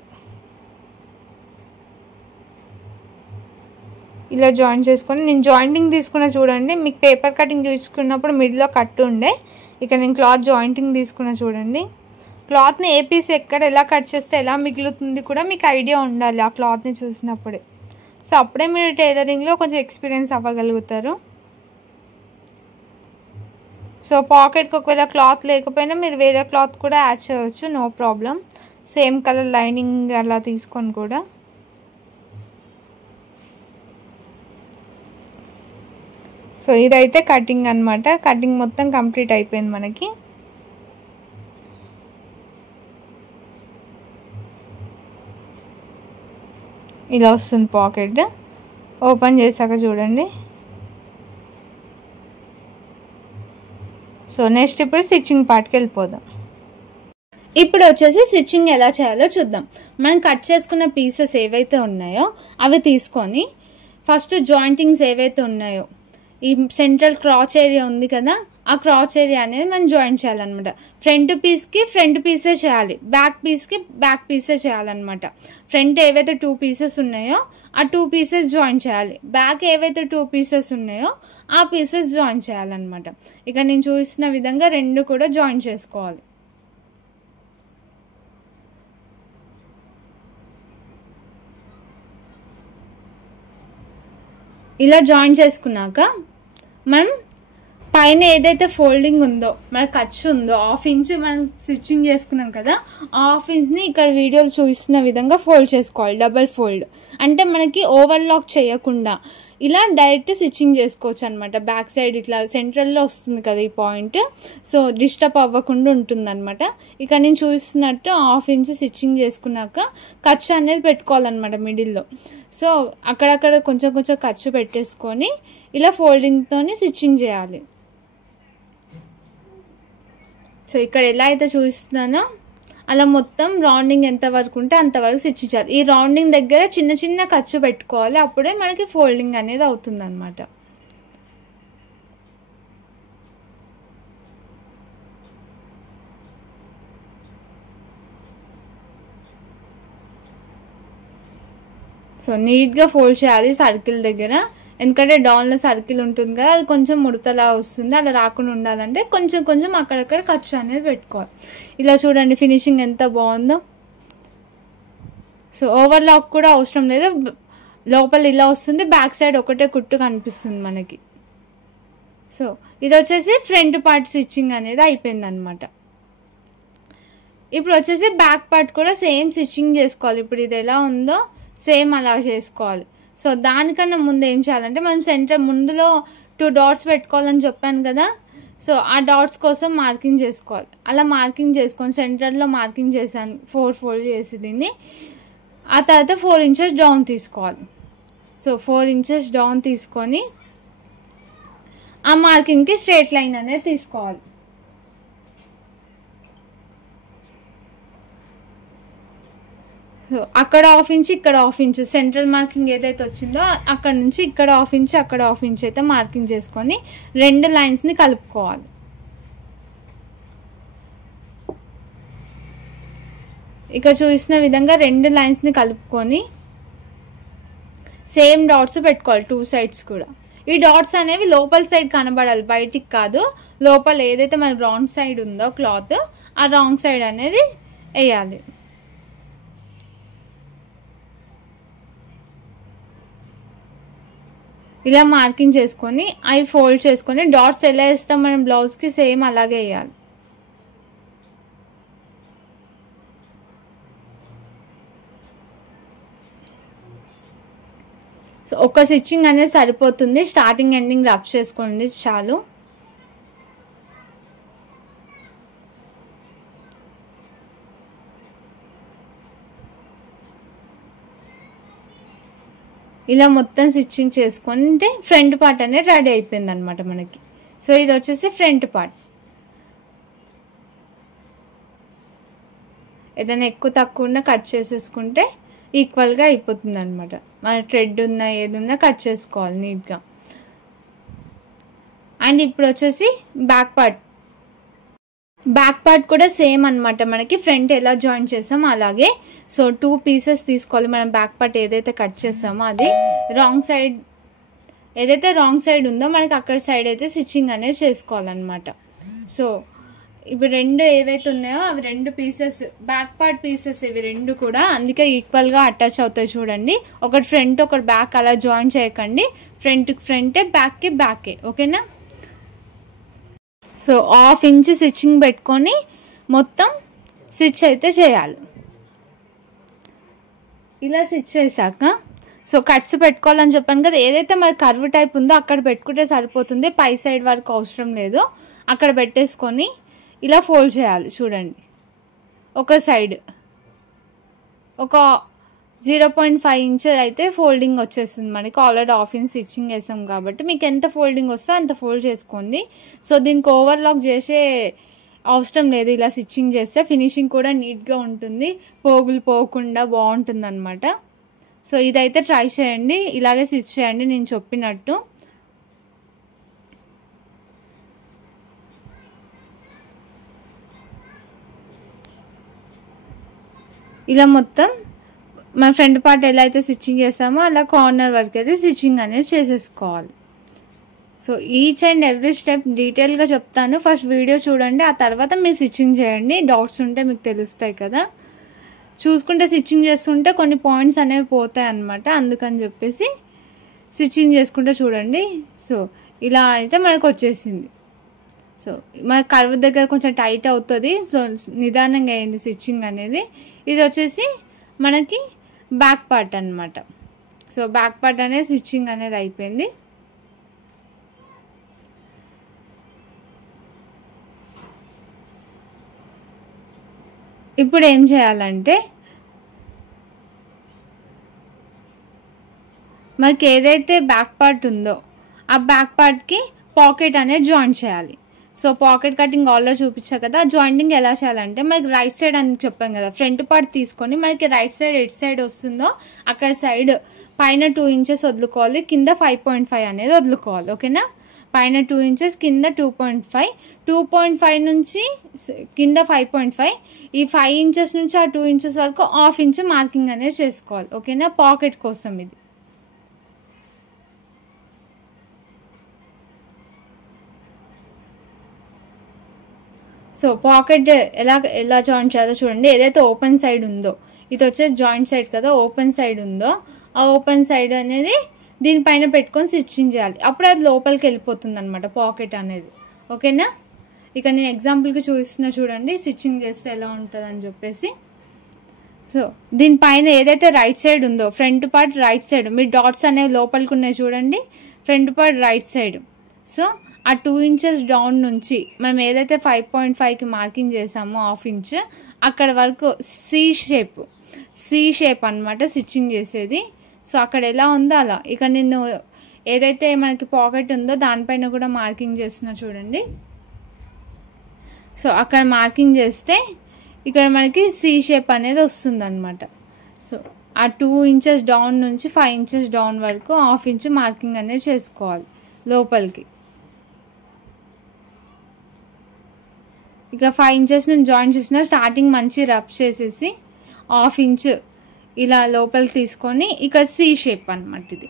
ఇలా జాయింట్ చేసుకొని నేను జాయింటింగ్ తీసుకున్నా చూడండి. మీకు పేపర్ కటింగ్ తీసుకున్నప్పుడు మిడిల్లో కట్ ఉండే, ఇక నేను క్లాత్ జాయింటింగ్ తీసుకున్నా చూడండి. క్లాత్ని ఏ పీస్ ఎక్కడ ఎలా కట్ చేస్తే ఎలా మిగులుతుంది కూడా మీకు ఐడియా ఉండాలి ఆ క్లాత్ని చూసినప్పుడే. సో అప్పుడే మీరు టైలరింగ్లో కొంచెం ఎక్స్పీరియన్స్ అవ్వగలుగుతారు. సో పాకెట్కి ఒకవేళ క్లాత్ లేకపోయినా మీరు వేరే క్లాత్ కూడా యాడ్ చేయవచ్చు, no problem. Same colour lining అలా తీసుకొని కూడా. సో ఇదైతే కటింగ్ అనమాట. కటింగ్ మొత్తం కంప్లీట్ అయిపోయింది మనకి. ఇలా వస్తుంది పాకెట్. ఓపెన్ చేశాక చూడండి. సో నెక్స్ట్ ఇప్పుడు స్టిచ్చింగ్ పార్ట్కి వెళ్ళిపోదాం. ఇప్పుడు వచ్చేసి స్టిచ్చింగ్ ఎలా చేయాలో చూద్దాం. మనం కట్ చేసుకున్న పీసెస్ ఏవైతే ఉన్నాయో అవి తీసుకొని ఫస్ట్ జాయింటింగ్స్ ఏవైతే ఉన్నాయో ఈ సెంట్రల్ క్రాచ్ ఏరియా ఉంది కదా, ఆ క్రాచ్ ఏరియా అనేది మనం జాయింట్ చేయాలన్నమాట. ఫ్రంట్ పీస్కి ఫ్రంట్ పీసే చేయాలి, బ్యాక్ పీస్కి బ్యాక్ పీసే చేయాలన్నమాట. ఫ్రంట్ ఏవైతే 2 పీసెస్ ఉన్నాయో ఆ 2 పీసెస్ జాయిన్ చేయాలి, బ్యాక్ ఏవైతే 2 పీసెస్ ఉన్నాయో ఆ పీసెస్ జాయిన్ చేయాలన్నమాట. ఇక నేను చూసిన విధంగా 2 కూడా జాయిన్ చేసుకోవాలి. ఇలా జాయిన్ చేసుకున్నాక మనం పైన ఏదైతే ఫోల్డింగ్ ఉందో మనకు ఖర్చు ఉందో 1/2 ఇంచ్ మనం స్టిచ్చింగ్ చేసుకున్నాం కదా, ఆ 1/2 ఇంచ్ని ఇక్కడ వీడియోలో చూపిస్తున్న విధంగా ఫోల్డ్ చేసుకోవాలి. డబల్ ఫోల్డ్ అంటే మనకి ఓవర్లాక్ చేయకుండా ఇలా డైరెక్ట్ స్టిచ్చింగ్ చేసుకోవచ్చు అనమాట. బ్యాక్ సైడ్ ఇట్లా సెంట్రల్లో వస్తుంది కదా ఈ పాయింట్, సో డిస్టర్బ్ అవ్వకుండా ఉంటుంది అనమాట. ఇక నేను చూస్తున్నట్టు 1/2 ఇంచ్ స్టిచ్చింగ్ చేసుకున్నాక ఖర్చు అనేది పెట్టుకోవాలన్నమాట మిడిల్లో. సో అక్కడక్కడ కొంచెం కొంచెం ఖర్చు పెట్టేసుకొని ఇలా ఫోల్డింగ్తోని స్టిచ్చింగ్ చేయాలి. సో ఇక్కడ ఎలా అయితే చూస్తున్నానో అలా మొత్తం రౌండింగ్ ఎంతవరకు ఉంటే అంతవరకు స్టిచ్ చేయాలి. ఈ రౌండింగ్ దగ్గర చిన్న చిన్న ఖర్చు పెట్టుకోవాలి, అప్పుడే మనకి ఫోల్డింగ్ అనేది అవుతుంది అనమాట. సో నీట్గా ఫోల్డ్ చేయాలి సర్కిల్ దగ్గర, ఎందుకంటే డౌన్లో సర్కిల్ ఉంటుంది కదా, అది కొంచెం ముడతలా వస్తుంది. అలా రాకుండా ఉండాలంటే కొంచెం కొంచెం అక్కడక్కడ ఖర్చు అనేది పెట్టుకోవాలి. ఇలా చూడండి ఫినిషింగ్ ఎంత బాగుందో. సో ఓవర్లాక్ కూడా అవసరం లేదు, లోపల ఇలా వస్తుంది, బ్యాక్ సైడ్ ఒకటే కుట్టు కనిపిస్తుంది మనకి. సో ఇది వచ్చేసి ఫ్రంట్ పార్ట్ స్టిచ్చింగ్ అనేది అయిపోయింది అనమాట. ఇప్పుడు వచ్చేసి బ్యాక్ పార్ట్ కూడా సేమ్ స్టిచ్చింగ్ చేసుకోవాలి. ఇప్పుడు ఇది ఎలా ఉందో సేమ్ అలా చేసుకోవాలి. సో దానికన్నా ముందు ఏం చేయాలంటే మనం సెంటర్ ముందులో 2 డాట్స్ పెట్టుకోవాలని చెప్పాను కదా, సో ఆ డాట్స్ కోసం మార్కింగ్ చేసుకోవాలి. అలా మార్కింగ్ చేసుకొని సెంటర్లో మార్కింగ్ చేశాను 4 ఫోల్డ్ చేసి దీన్ని. ఆ తర్వాత 4 ఇంచెస్ డౌన్ తీసుకోవాలి. సో 4 ఇంచెస్ డౌన్ తీసుకొని ఆ మార్కింగ్కి స్ట్రైట్ లైన్ అనేది తీసుకోవాలి. సో అక్కడ 1/2 ఇంచ్ ఇక్కడ 1/2 ఇంచ్ సెంట్రల్ మార్కింగ్ ఏదైతే వచ్చిందో అక్కడ నుంచి ఇక్కడ 1/2 ఇంచ్ అక్కడ 1/2 ఇంచ్ అయితే మార్కింగ్ చేసుకొని 2 లైన్స్ని కలుపుకోవాలి. ఇక చూసిన విధంగా 2 లైన్స్ని కలుపుకొని సేమ్ డాట్స్ పెట్టుకోవాలి 2 సైడ్స్ కూడా. ఈ డాట్స్ అనేవి లోపల సైడ్ కనబడాలి, బయటికి కాదు. లోపల ఏదైతే మనకి రౌండ్ సైడ్ ఉందో క్లాత్, ఆ రౌండ్ సైడ్ అనేది వేయాలి. ఇలా మార్కింగ్ చేసుకొని అవి ఫోల్డ్ చేసుకొని డాట్స్ ఎలా వేస్తాం మనం బ్లౌజ్కి సేమ్ అలాగే వేయాలి. సో ఒక స్టిచ్చింగ్ అనేది సరిపోతుంది, స్టార్టింగ్ ఎండింగ్ రబ్ చేసుకోండి చాలు. ఇలా మొత్తం స్టిచ్చింగ్ చేసుకుంటే ఫ్రంట్ పార్ట్ అనేది రెడీ అయిపోయింది అనమాట మనకి. సో ఇది వచ్చేసి ఫ్రంట్ పార్ట్. ఏదైనా ఎక్కువ తక్కువ ఉన్నా కట్ చేసేసుకుంటే ఈక్వల్గా అయిపోతుంది అనమాట. మన థ్రెడ్ ఉన్నా ఏది ఉన్నా కట్ చేసుకోవాలి నీట్గా. అండ్ ఇప్పుడు వచ్చేసి బ్యాక్ పార్ట్ కూడా సేమ్ అనమాట, మనకి ఫ్రంట్ ఎలా జాయిన్ చేసామో అలాగే. సో 2 పీసెస్ తీసుకోవాలి. మనం బ్యాక్ పార్ట్ ఏదైతే కట్ చేసామో అది రాంగ్ సైడ్, ఏదైతే రాంగ్ సైడ్ ఉందో మనకి అక్కడ సైడ్ అయితే స్టిచ్చింగ్ అనేది చేసుకోవాలన్నమాట. సో ఇప్పుడు 2 ఏవైతే ఉన్నాయో అవి 2 పీసెస్ బ్యాక్ పార్ట్ పీసెస్, ఇవి 2 కూడా అందుకే ఈక్వల్గా అటాచ్ అవుతాయి చూడండి. ఒకటి ఫ్రంట్ ఒకటి బ్యాక్ అలా జాయిన్ చేయకండి, ఫ్రంట్కి ఫ్రంటే బ్యాక్కి బ్యాకే. ఓకేనా. సో 1/2 ఇంచ్ స్టిచ్చింగ్ పెట్టుకొని మొత్తం స్టిచ్ అయితే చేయాలి. ఇలా స్టిచ్ చేశాక సో కట్స్ పెట్టుకోవాలని చెప్పాను కదా, ఏదైతే మరి కర్వ్ టైప్ ఉందో అక్కడ పెట్టుకుంటే సరిపోతుంది, పై సైడ్ వరకు అవసరం లేదు. అక్కడ పెట్టేసుకొని ఇలా ఫోల్డ్ చేయాలి చూడండి. ఒక సైడ్ ఒక 0.5 ఇంచ్ అయితే ఫోల్డింగ్ వచ్చేస్తుంది మనకి. ఆల్రెడీ 1/2 ఇంచ్ స్టిచ్చింగ్ వేసాం కాబట్టి మీకు ఎంత ఫోల్డింగ్ వస్తే అంత ఫోల్డ్ చేసుకోండి. సో దీనికి ఓవర్లాక్ చేసే అవసరం లేదు, ఇలా స్టిచ్చింగ్ చేస్తే ఫినిషింగ్ కూడా నీట్గా ఉంటుంది, పోగులు పోకుండా బాగుంటుంది అనమాట. సో ఇదైతే ట్రై చేయండి, ఇలాగే స్టిచ్ చేయండి నేను చెప్పినట్టు. ఇలా మొత్తం మన ఫ్రంట్ పార్ట్ ఎలా అయితే స్టిచ్చింగ్ చేస్తామో అలా కార్నర్ వరకు అయితే స్టిచ్చింగ్ అనేది చేసేసుకోవాలి. So each and every step డీటెయిల్గా చెప్తాను, ఫస్ట్ వీడియో చూడండి, ఆ తర్వాత మీరు స్టిచ్చింగ్ చేయండి. డౌట్స్ ఉంటే మీకు తెలుస్తాయి కదా, చూసుకుంటే స్టిచ్చింగ్ చేస్తుంటే కొన్ని పాయింట్స్ అనేవి పోతాయి అన్నమాట, అందుకని చెప్పేసి స్టిచ్చింగ్ చేసుకుంటే చూడండి. సో ఇలా అయితే మనకు వచ్చేసింది. సో మన కర్వ్ దగ్గర కొంచెం టైట్ అవుతుంది, సో నిదానంగా అయింది స్టిచ్చింగ్ అనేది. ఇది వచ్చేసి మనకి బ్యాక్ పార్ట్ అన్నమాట. సో బ్యాక్ పార్ట్ అనేది స్టిచ్చింగ్ అనేది అయిపోయింది. ఇప్పుడు ఏం చేయాలంటే మనకి ఏదైతే బ్యాక్ పార్ట్ ఉందో ఆ బ్యాక్ పార్ట్కి పాకెట్ అనేది జాయిన్ చేయాలి. సో పాకెట్ కటింగ్ ఆల్రెడీ చూపించా కదా, జాయింటింగ్ ఎలా చేయాలంటే మనకి రైట్ సైడ్ అని చెప్పాం కదా, ఫ్రంట్ పార్ట్ తీసుకొని మనకి రైట్ సైడ్ ఎటు సైడ్ వస్తుందో అక్కడ సైడ్ పైన 2 ఇంచెస్ వదులుకోవాలి, కింద 5.5 అనేది వదులుకోవాలి. ఓకేనా. పైన 2 ఇంచెస్, కింద 2.5, 2.5 నుంచి కింద 5.5, ఈ 5 ఇంచెస్ నుంచి ఆ 2 ఇంచెస్ వరకు 1/2 ఇంచ్ మార్కింగ్ అనేది చేసుకోవాలి. ఓకేనా, పాకెట్ కోసం ఇది. సో పాకెట్ ఎలా జాయింట్ చేయాలో చూడండి. ఏదైతే ఓపెన్ సైడ్ ఉందో, ఇది వచ్చేసి జాయింట్ సైడ్ కదా, ఓపెన్ సైడ్ ఉందో ఆ ఓపెన్ సైడ్ అనేది దీనిపైన పెట్టుకొని స్టిచ్చింగ్ చేయాలి, అప్పుడు అది లోపలికి వెళ్ళిపోతుంది అనమాట పాకెట్ అనేది. ఓకేనా. ఇక నేను ఎగ్జాంపుల్కి చూపిస్తున్నా చూడండి స్టిచ్చింగ్ చేస్తే ఎలా ఉంటుంది అని చెప్పేసి. సో దీనిపైన ఏదైతే రైట్ సైడ్ ఉందో ఫ్రంట్ పార్ట్ రైట్ సైడ్, మీ డాట్స్ అనేవి లోపలికి ఉన్నాయి చూడండి, front part right side. So ఆ 2 ఇంచెస్ డౌన్ నుంచి మనం ఏదైతే 5.5కి మార్కింగ్ చేసామో 1/2 ఇంచ్ అక్కడ వరకు సి షేప్ అనమాట స్టిచ్చింగ్ చేసేది. సో అక్కడ ఎలా ఉందో అలా. ఇక నేను ఏదైతే మనకి పాకెట్ ఉందో దానిపైన కూడా మార్కింగ్ చేస్తున్నా చూడండి. సో అక్కడ మార్కింగ్ చేస్తే ఇక్కడ మనకి సి షేప్ అనేది వస్తుంది అనమాట. సో ఆ 2 ఇంచెస్ డౌన్ నుంచి 5 ఇంచెస్ డౌన్ వరకు 1/2 ఇంచ్ మార్కింగ్ అనేది చేసుకోవాలి లోపలికి. ఇక 5 ఇంచెస్ నేను జాయిన్ చేసిన స్టార్టింగ్ మంచి రబ్ చేసేసి 1/2 ఇంచ్ ఇలా లోపలికి తీసుకొని ఇక సి షేప్ అనమాట ఇది.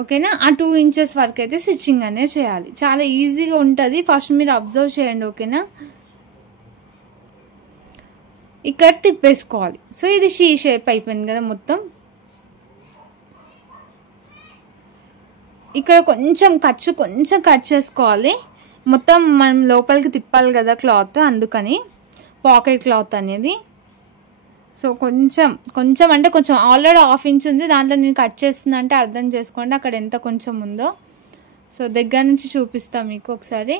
ఓకేనా. ఆ 2 ఇంచెస్ వరకు అయితే స్టిచ్చింగ్ అనేది చేయాలి, చాలా ఈజీగా ఉంటుంది, ఫస్ట్ మీరు అబ్జర్వ్ చేయండి. ఓకేనా. ఇక్కడ తిప్పేసుకోవాలి. సో ఇది షీ షేప్ అయిపోయింది కదా మొత్తం. ఇక్కడ కొంచెం కట్ చేసుకోవాలి, మొత్తం మనం లోపలికి తిప్పాలి కదా క్లాత్, అందుకని పాకెట్ క్లాత్ అనేది. సో కొంచెం అంటే కొంచెం ఆల్రెడీ 1/2 ఇంచ్ ఉంది, దాంట్లో నేను కట్ చేస్తున్నా అంటే అర్థం చేసుకోండి అక్కడ ఎంత కొంచెం ఉందో. సో దగ్గర నుంచి చూపిస్తాను మీకు ఒకసారి.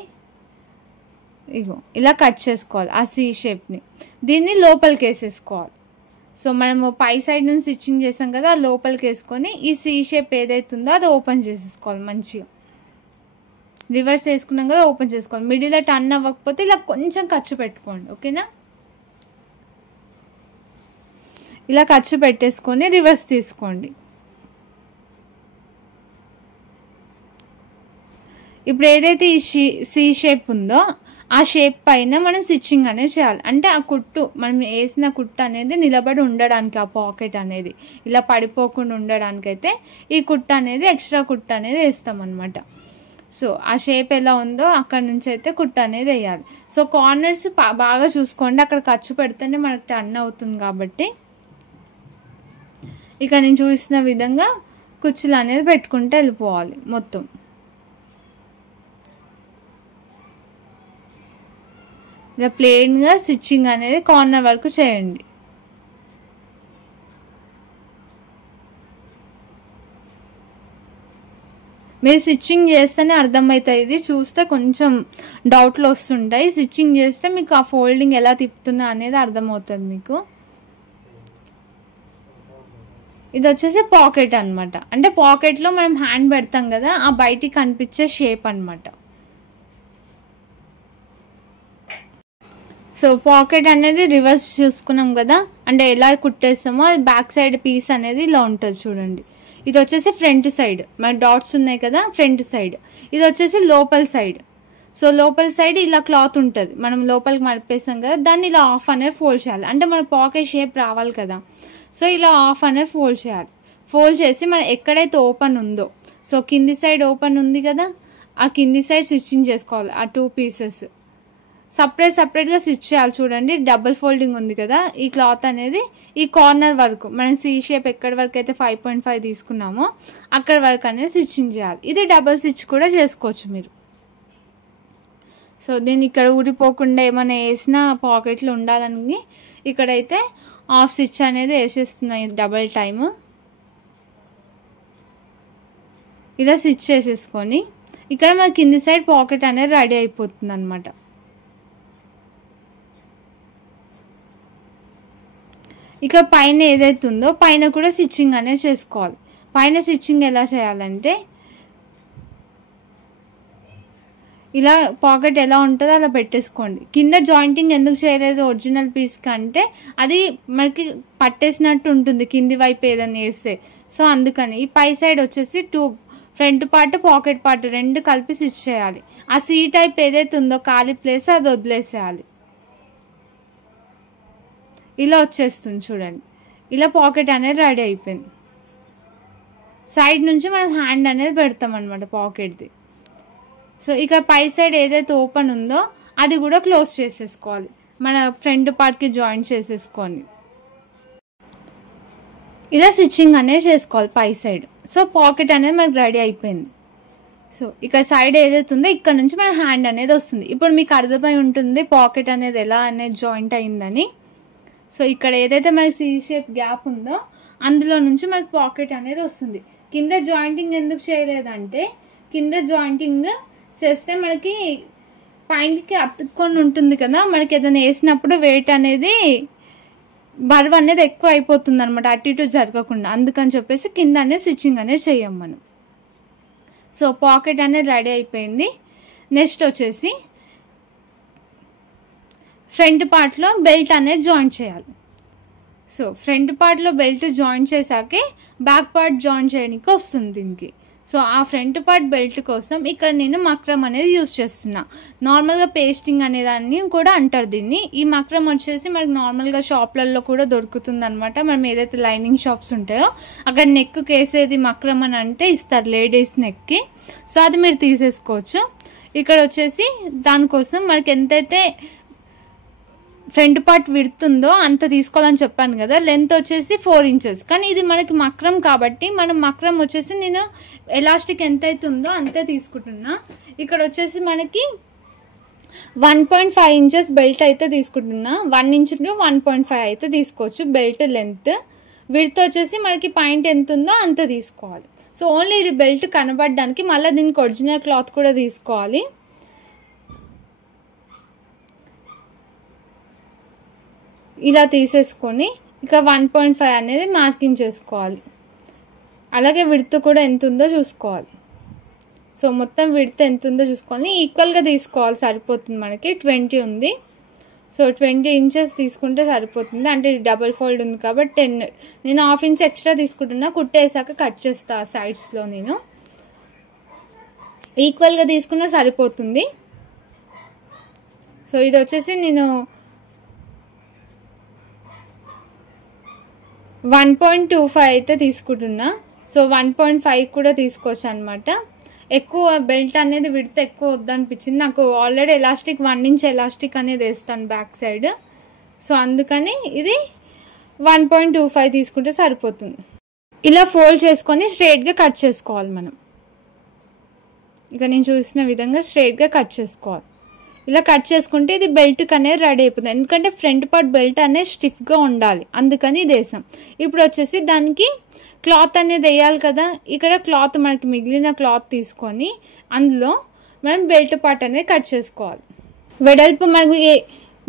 ఇగో ఇలా కట్ చేసుకోవాలి ఆ సి షేప్ని, దీన్ని లోపలికి వేసేసుకోవాలి. సో మనము పై సైడ్ నుంచి స్టిచ్చింగ్ చేసాం కదా, లోపలికి వేసుకొని ఈ సి షేప్ ఏదైతుందో అది ఓపెన్ చేసేసుకోవాలి మంచిగా. రివర్స్ వేసుకున్నాం కదా, ఓపెన్ చేసుకోవాలి. మిడిల్లో టర్న్ అవ్వకపోతే ఇలా కొంచెం ఖర్చు పెట్టుకోండి, ఓకేనా. ఇలా ఖర్చు పెట్టేసుకొని రివర్స్ తీసుకోండి. ఇప్పుడు ఏదైతే ఈ సి షేప్ ఉందో ఆ షేప్ పైన మనం స్టిచ్చింగ్ అనేది చేయాలి. అంటే ఆ కుట్టు మనం వేసిన కుట్టు అనేది నిలబడి ఉండడానికి, ఆ పాకెట్ అనేది ఇలా పడిపోకుండా ఉండడానికి అయితే ఈ కుట్టు అనేది ఎక్స్ట్రా కుట్టు అనేది వేస్తాం అనమాట. సో ఆ షేప్ ఎలా ఉందో అక్కడ నుంచి అయితే కుట్టు అనేది వేయాలి. సో కార్నర్స్ బాగా చూసుకోండి, అక్కడ ఖర్చు పెడితేనే మనకు టర్న్ అవుతుంది కాబట్టి. ఇక నేను చూసిన విధంగా కుచ్చులు అనేది పెట్టుకుంటూ వెళ్ళిపోవాలి మొత్తం. ఇలా ప్లెయిన్గా స్టిచ్చింగ్ అనేది కార్నర్ వరకు చేయండి. మీరు స్టిచ్చింగ్ చేస్తేనే అర్థమవుతుంది, ఇది చూస్తే కొంచెం డౌట్లు వస్తుంటాయి. స్టిచ్చింగ్ చేస్తే మీకు ఆ ఫోల్డింగ్ ఎలా తిప్పుతున్నా అనేది అర్థమవుతుంది మీకు. ఇది వచ్చేసి పాకెట్ అనమాట, అంటే పాకెట్లో మనం హ్యాండ్ పెడతాం కదా, ఆ బయటికి కనిపించే షేప్ అనమాట. సో పాకెట్ అనేది రివర్స్ చూసుకున్నాం కదా, అంటే ఎలా కుట్టేస్తామో అది బ్యాక్ సైడ్ పీస్ అనేది ఇలా ఉంటుంది చూడండి. ఇది వచ్చేసి ఫ్రంట్ సైడ్, మన డాట్స్ ఉన్నాయి కదా ఫ్రంట్ సైడ్. ఇది వచ్చేసి లోపల సైడ్. సో లోపల సైడ్ ఇలా క్లాత్ ఉంటుంది, మనం లోపలికి మడిపేస్తాం కదా, దాన్ని ఇలా హాఫ్ అనేది ఫోల్డ్ చేయాలి. అంటే మన పాకెట్ షేప్ రావాలి కదా, సో ఇలా హాఫ్ అనేది ఫోల్డ్ చేయాలి. ఫోల్డ్ చేసి మనం ఎక్కడైతే ఓపెన్ ఉందో, సో కింది సైడ్ ఓపెన్ ఉంది కదా, ఆ కింది సైడ్ స్టిచ్చింగ్ చేసుకోవాలి. ఆ 2 పీసెస్ సపరేట్గా స్టిచ్ చేయాలి. చూడండి డబుల్ ఫోల్డింగ్ ఉంది కదా, ఈ క్లాత్ అనేది ఈ కార్నర్ వరకు మనం సి షేప్ ఎక్కడి వరకు అయితే 5.5 తీసుకున్నామో అక్కడ వరకు అనేది స్టిచ్చింగ్ చేయాలి. ఇది డబుల్ స్టిచ్ కూడా చేసుకోవచ్చు మీరు. సో దీన్ని ఇక్కడ ఊరిపోకుండా ఏమైనా వేసిన పాకెట్లు ఉండాలని ఇక్కడైతే హాఫ్ స్టిచ్ అనేది వేసేస్తున్నాయి డబల్ టైమ్. ఇలా స్టిచ్ చేసేసుకొని ఇక్కడ మన కింది సైడ్ పాకెట్ అనేది రెడీ అయిపోతుంది అనమాట. ఇక పైన ఏదైతే ఉందో పైన కూడా స్టిచ్చింగ్ అనేది చేసుకోవాలి. పైన స్టిచ్చింగ్ ఎలా చేయాలంటే ఇలా పాకెట్ ఎలా ఉంటుందో అలా పెట్టేసుకోండి. కింద జాయింటింగ్ ఎందుకు చేయలేదు ఒరిజినల్ పీస్ కంటే అది మనకి పట్టేసినట్టు ఉంటుంది కింది వైపు ఏదైనా వేస్తే. సో అందుకని ఈ పై సైడ్ వచ్చేసి 2 ఫ్రంట్ పార్ట్ పాకెట్ పార్ట్ 2 కలిపి స్టిచ్ చేయాలి. ఆ సి టైప్ ఏదైతే ఉందో ఖాళీ ప్లేస్ అది వదిలేసేయాలి. ఇలా వచ్చేస్తుంది చూడండి, ఇలా పాకెట్ అనేది రెడీ అయిపోయింది. సైడ్ నుంచి మనం హ్యాండ్ అనేది పెడతాం అనమాట పాకెట్ది. సో ఇక పై సైడ్ ఏదైతే ఓపెన్ ఉందో అది కూడా క్లోజ్ చేసేసుకోవాలి, మన ఫ్రంట్ పార్ట్కి జాయింట్ చేసేసుకొని ఇలా స్టిచ్చింగ్ అనేది చేసుకోవాలి పై సైడ్. సో పాకెట్ అనేది మనకు రెడీ అయిపోయింది. సో ఇక సైడ్ ఏదైతే ఉందో ఇక్కడ నుంచి మన హ్యాండ్ అనేది వస్తుంది. ఇప్పుడు మీకు అర్థమై ఉంటుంది పాకెట్ అనేది ఎలా అనేది జాయింట్ అయిందని. సో ఇక్కడ ఏదైతే మనకి సి షేప్ గ్యాప్ ఉందో అందులో నుంచి మనకి పాకెట్ అనేది వస్తుంది. కింద జాయింటింగ్ ఎందుకు చేయలేదంటే కింద జాయింటింగ్ చేస్తే మనకి పైనకి అతుక్కొని ఉంటుంది కదా, మనకి ఏదైనా వేసినప్పుడు వెయిట్ అనేది బరువు అనేది ఎక్కువ అయిపోతుంది అనమాట అటు ఇటు జరగకుండా. అందుకని చెప్పేసి కింద అనేది స్టిచ్చింగ్ అనేది చేయం మనం. సో పాకెట్ అనేది రెడీ అయిపోయింది. నెక్స్ట్ వచ్చేసి ఫ్రంట్ పార్ట్లో బెల్ట్ అనేది జాయింట్ చేయాలి. సో ఫ్రంట్ పార్ట్లో బెల్ట్ జాయింట్ చేశాకే బ్యాక్ పార్ట్ జాయింట్ చేయడానికి వస్తుంది దీనికి. సో ఆ ఫ్రంట్ పార్ట్ బెల్ట్ కోసం ఇక్కడ నేను మక్రమ్ అనేది యూజ్ చేస్తున్నా. నార్మల్గా పేస్టింగ్ అనేదాన్ని కూడా అంటారు దీన్ని. ఈ మక్రమ్ వచ్చేసి మనకి నార్మల్గా షాప్లలో కూడా దొరుకుతుంది అనమాట. మనం ఏదైతే లైనింగ్ షాప్స్ ఉంటాయో అక్కడ నెక్కి వేసేది మక్రమ్ అని అంటే ఇస్తారు లేడీస్ నెక్కి. సో అది మీరు తీసేసుకోవచ్చు. ఇక్కడ వచ్చేసి దానికోసం మనకి ఎంతైతే ఫ్రంట్ పార్ట్ విడుతుందో అంత తీసుకోవాలని చెప్పాను కదా. లెంత్ వచ్చేసి 4 ఇంచెస్. కానీ ఇది మనకి మక్రం కాబట్టి మనం మక్రం వచ్చేసి నేను ఎలాస్టిక్ ఎంత అవుతుందో అంతే తీసుకుంటున్నా. ఇక్కడ వచ్చేసి మనకి 1.5 ఇంచెస్ బెల్ట్ అయితే తీసుకుంటున్నా. 1 ఇంచ్ టు 1.5 అయితే తీసుకోవచ్చు బెల్ట్ లెంత్. విడ్త్ వచ్చేసి మనకి పాయింట్ ఎంత ఉందో అంత తీసుకోవాలి. సో ఓన్లీ ఇది బెల్ట్ కనబడడానికి, మళ్ళీ దీనికి ఒరిజినల్ క్లాత్ కూడా తీసుకోవాలి. ఇలా తీసేసుకొని ఇక 1.5 అనేది మార్కింగ్ చేసుకోవాలి. అలాగే విడ్త్ కూడా ఎంత ఉందో చూసుకోవాలి. సో మొత్తం విడ్త్ ఎంత ఉందో చూసుకొని ఈక్వల్గా తీసుకోవాలి, సరిపోతుంది. మనకి 20 ఉంది. సో 20 ఇంచెస్ తీసుకుంటే సరిపోతుంది. అంటే ఇది డబుల్ ఫోల్డ్ ఉంది కాబట్టి 10. నేను 1/2 ఇంచ్ ఎక్స్ట్రా తీసుకుంటున్నా. కుట్టేసాక కట్ చేస్తా సైడ్స్లో. నేను ఈక్వల్గా తీసుకున్నా సరిపోతుంది. సో ఇది వచ్చేసి నేను 1.25 అయితే తీసుకుంటున్నా. సో 1.5 కూడా తీసుకోవచ్చు అనమాట. ఎక్కువ బెల్ట్ అనేది విడ్త్ ఎక్కువ వద్దనిపించింది నాకు. ఆల్రెడీ ఎలాస్టిక్ 1 ఇంచ్ ఎలాస్టిక్ అనేది వేస్తాను బ్యాక్ సైడ్. సో అందుకని ఇది 1.25 తీసుకుంటే సరిపోతుంది. ఇలా ఫోల్డ్ చేసుకొని స్ట్రైట్గా కట్ చేసుకోవాలి మనం. ఇక నేను చూసిన విధంగా స్ట్రైట్గా కట్ చేసుకోవాలి. ఇలా కట్ చేసుకుంటే ఇది బెల్ట్కి అనేది రెడీ అయిపోతుంది. ఎందుకంటే ఫ్రంట్ పార్ట్ బెల్ట్ అనేది స్టిఫ్గా ఉండాలి, అందుకని ఇది వేసాం. ఇప్పుడు వచ్చేసి దానికి క్లాత్ అనేది వేయాలి కదా. ఇక్కడ క్లాత్ మనకి మిగిలిన క్లాత్ తీసుకొని అందులో మనం బెల్ట్ పార్ట్ అనేది కట్ చేసుకోవాలి. వెడల్పు మనకి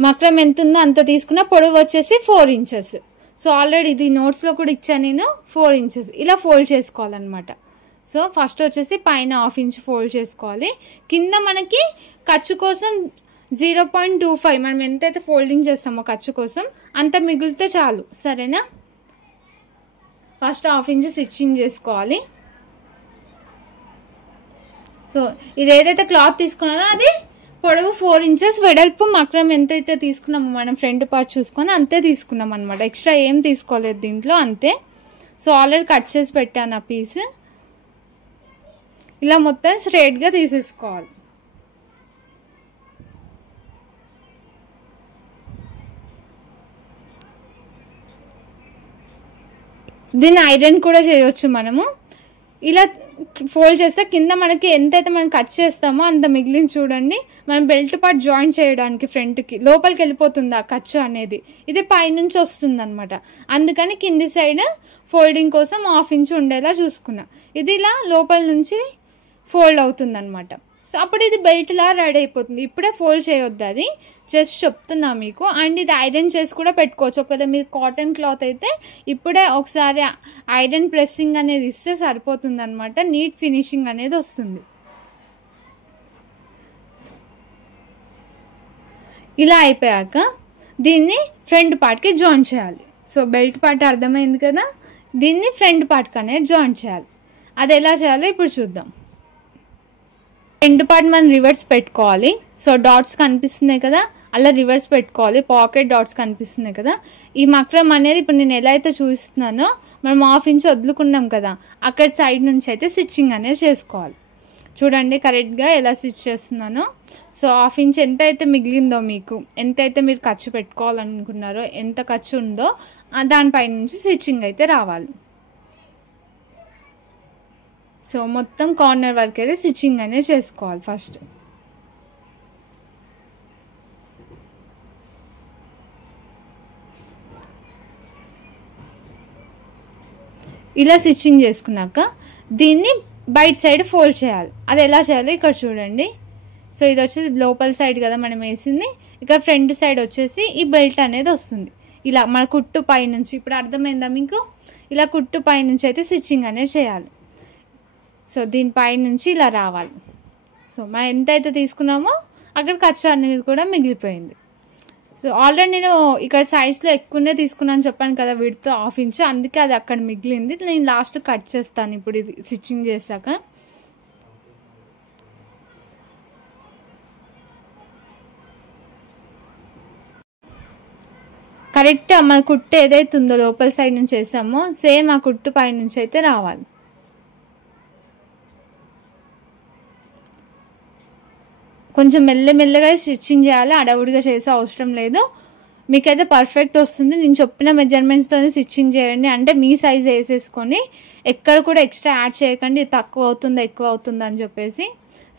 మక్రం ఎంత ఉందో అంత తీసుకున్న, పొడవు వచ్చేసి 4 ఇంచెస్. సో ఆల్రెడీ ఇది నోట్స్లో కూడా ఇచ్చాను నేను. 4 ఇంచెస్ ఇలా ఫోల్డ్ చేసుకోవాలన్నమాట. సో ఫస్ట్ వచ్చేసి పైన 1/2 ఇంచ్ ఫోల్డ్ చేసుకోవాలి. కింద మనకి ఖర్చు కోసం 0.25 మనం ఎంతైతే ఫోల్డింగ్ చేస్తామో ఖర్చు కోసం అంత మిగిలితే చాలు, సరేనా. ఫస్ట్ 1/2 ఇంచ్ స్టిచ్చింగ్ చేసుకోవాలి. సో ఇది ఏదైతే క్లాత్ తీసుకున్నానో అది పొడవు 4 ఇంచెస్, వెడల్పు మక్రం ఎంతైతే తీసుకున్నామో మనం ఫ్రంట్ పార్ట్ చూసుకొని అంతే తీసుకున్నాం అనమాట. ఎక్స్ట్రా ఏం తీసుకోలేదు దీంట్లో, అంతే. సో ఆల్రెడీ కట్ చేసి పెట్టాను ఆ పీస్. ఇలా మొత్తం స్ట్రైట్గా తీసేసుకోవాలి. దీన్ని ఐరన్ కూడా చేయొచ్చు మనము. ఇలా ఫోల్డ్ చేస్తే కింద మనకి ఎంతైతే మనం కట్ చేస్తామో అంత మిగిలిన చూడండి. మనం బెల్ట్ పార్ట్ జాయిన్ చేయడానికి ఫ్రంట్కి లోపలికి వెళ్ళిపోతుంది ఆ ఖర్చు అనేది. ఇది పైనుంచి వస్తుంది అనమాట. అందుకని కింది సైడ్ ఫోల్డింగ్ కోసం 1/2 ఇంచ్ ఉండేలా చూసుకున్నా. ఇది ఇలా లోపల నుంచి ఫోల్డ్ అవుతుంది అనమాట. సో అప్పుడు ఇది బెల్ట్ లా రెడీ అయిపోతుంది. ఇప్పుడే ఫోల్డ్ చేయొద్దు, అది జస్ట్ చెప్తున్నా మీకు. అండ్ ఇది ఐరన్ చేసి కూడా పెట్టుకోవచ్చు. ఒకవేళ మీరు కాటన్ క్లాత్ అయితే ఇప్పుడే ఒకసారి ఐరన్ ప్రెస్సింగ్ అనేది ఇస్తే సరిపోతుంది అనమాట. నీట్ ఫినిషింగ్ అనేది వస్తుంది. ఇలా అయిపోయాక దీన్ని ఫ్రంట్ పార్ట్కి జాయిన్ చేయాలి. సో బెల్ట్ పార్ట్ అర్థమైంది కదా, దీన్ని ఫ్రంట్ పార్ట్కి అనేది జాయిన్ చేయాలి. అది ఎలా చేయాలో ఇప్పుడు చూద్దాం. ఫ్రంట్ పార్ట్ మనం రివర్స్ పెట్టుకోవాలి. సో డాట్స్ కనిపిస్తున్నాయి కదా, అలా రివర్స్ పెట్టుకోవాలి. పాకెట్ డాట్స్ కనిపిస్తున్నాయి కదా. ఈ మక్రం అనేది ఇప్పుడు నేను ఎలా అయితే చూస్తున్నానో మనం 1/2 ఇంచ్ వదులుకున్నాం కదా, అక్కడ సైడ్ నుంచి అయితే స్టిచ్చింగ్ అనేది చేసుకోవాలి. చూడండి కరెక్ట్గా ఎలా స్టిచ్ చేస్తున్నానో. సో 1/2 ఇంచ్ ఎంత అయితే మిగిలిందో మీకు, ఎంతైతే మీరు ఖర్చు పెట్టుకోవాలనుకున్నారో, ఎంత ఖర్చు ఉందో దానిపై నుంచి స్టిచ్చింగ్ అయితే రావాలి. సో మొత్తం కార్నర్ వరకు అయితే స్టిచ్చింగ్ అనేది చేసుకోవాలి ఫస్ట్. ఇలా స్టిచ్చింగ్ చేసుకున్నాక దీన్ని బయట సైడ్ ఫోల్డ్ చేయాలి. అది ఎలా చేయాలో ఇక్కడ చూడండి. సో ఇది వచ్చేసి లోపల సైడ్ కదా మనం వేసింది. ఇక ఫ్రంట్ సైడ్ వచ్చేసి ఈ బెల్ట్ అనేది వస్తుంది. ఇలా మన కుట్టు పై నుంచి, ఇప్పుడు అర్థమైందా మీకు? ఇలా కుట్టు పై నుంచి అయితే స్టిచ్చింగ్ అనేది చేయాలి. సో దీనిపై నుంచి ఇలా రావాలి. సో మనం ఎంతైతే తీసుకున్నామో అక్కడ ఖర్చు అనేది కూడా మిగిలిపోయింది. సో ఆల్రెడీ నేను ఇక్కడ సైజ్లో ఎక్కువనే తీసుకున్నాను చెప్పాను కదా, విడ్త్ 1/2 ఇంచ్, అందుకే అది అక్కడ మిగిలింది. నేను లాస్ట్ కట్ చేస్తాను ఇప్పుడు ఇది స్టిచ్చింగ్ చేశాక. కరెక్ట్ మన కుట్టు ఏదైతే ఉందో లోపల సైడ్ నుంచి వేసామో సేమ్ ఆ కుట్టు పై నుంచి అయితే రావాలి. కొంచెం మెల్లమెల్లగా స్టిచ్చింగ్ చేయాలి, అడవుడిగా చేసే అవసరం లేదు. మీకైతే పర్ఫెక్ట్ వస్తుంది. నేను చెప్పిన మెజర్మెంట్స్తోనే స్టిచ్చింగ్ చేయండి. అంటే మీ సైజ్ వేసేసుకొని ఎక్కడ కూడా ఎక్స్ట్రా యాడ్ చేయకండి, తక్కువ అవుతుందా ఎక్కువ అవుతుందా అని చెప్పేసి.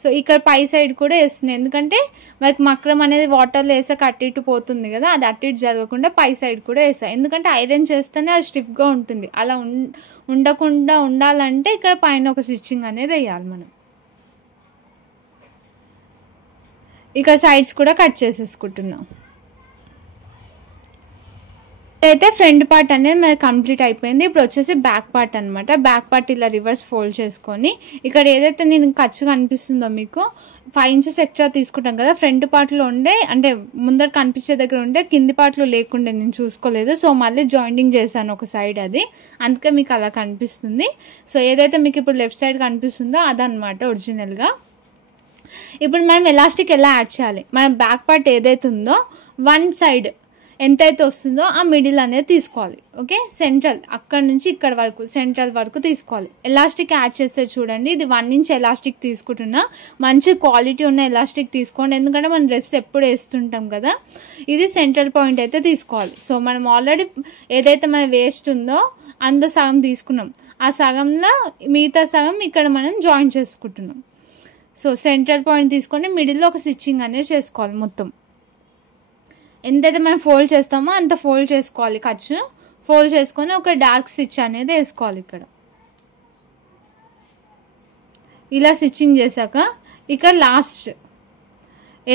సో ఇక్కడ పై సైడ్ కూడా వేస్తున్నాయి, ఎందుకంటే మనకి మక్రం అనేది వాటర్లో వేసాక అటు ఇటు పోతుంది కదా, అది అటు ఇటు జరగకుండా పై సైడ్ కూడా వేసాయి. ఎందుకంటే ఐరన్ చేస్తేనే అది స్టిఫ్గా ఉంటుంది. అలా ఉండకుండా ఉండాలంటే ఇక్కడ పైన ఒక స్టిచ్చింగ్ అనేది వేయాలి మనం. ఇక సైడ్స్ కూడా కట్ చేసేసుకుంటున్నాం. అయితే ఫ్రంట్ పార్ట్ అనేది మనకి కంప్లీట్ అయిపోయింది. ఇప్పుడు వచ్చేసి బ్యాక్ పార్ట్ అనమాట. బ్యాక్ పార్ట్ ఇలా రివర్స్ ఫోల్డ్ చేసుకొని ఇక్కడ ఏదైతే నేను ఖర్చు కనిపిస్తుందో మీకు 5 ఇంచెస్ ఎక్స్ట్రా తీసుకుంటాం కదా, ఫ్రంట్ పార్ట్లో ఉండే అంటే ముందర కనిపించే దగ్గర ఉండే, కింది పార్ట్లో లేకుండే నేను చూసుకోలేదు. సో మళ్ళీ జాయింటింగ్ చేశాను ఒక సైడ్, అది అందుకే మీకు అలా కనిపిస్తుంది. సో ఏదైతే మీకు ఇప్పుడు లెఫ్ట్ సైడ్ కనిపిస్తుందో అదనమాట ఒరిజినల్గా. ఇప్పుడు మనం ఎలాస్టిక్ ఎలా యాడ్ చేయాలి, మనం బ్యాక్ పార్ట్ ఏదైతే ఉందో 1 సైడ్ ఎంతైతే వస్తుందో ఆ మిడిల్ అనేది తీసుకోవాలి. ఓకే, సెంట్రల్ అక్కడ నుంచి ఇక్కడ వరకు సెంట్రల్ వరకు తీసుకోవాలి. ఎలాస్టిక్ యాడ్ చేస్తే చూడండి, ఇది 1 ఇంచ్ ఎలాస్టిక్ తీసుకుంటున్నా. మంచి క్వాలిటీ ఉన్న ఎలాస్టిక్ తీసుకోండి, ఎందుకంటే మనం డ్రెస్ ఎప్పుడు వేస్తుంటాం కదా. ఇది సెంట్రల్ పాయింట్ అయితే తీసుకోవాలి. సో మనం ఆల్రెడీ ఏదైతే మన వేస్ట్ ఉందో అందులో సగం తీసుకున్నాం, ఆ సగంలో మిగతా సగం ఇక్కడ మనం జాయిన్ చేసుకుంటున్నాం. సో సెంట్రల్ పాయింట్ తీసుకొని మిడిల్లో ఒక స్టిచ్చింగ్ అనేది చేసుకోవాలి. మొత్తం ఎంతైతే మనం ఫోల్డ్ చేస్తామో అంత ఫోల్డ్ చేసుకోవాలి. ఖర్చు ఫోల్డ్ చేసుకొని ఒక డార్క్ స్టిచ్ అనేది వేసుకోవాలి. ఇక్కడ ఇలా స్టిచ్చింగ్ చేశాక ఇక్కడ లాస్ట్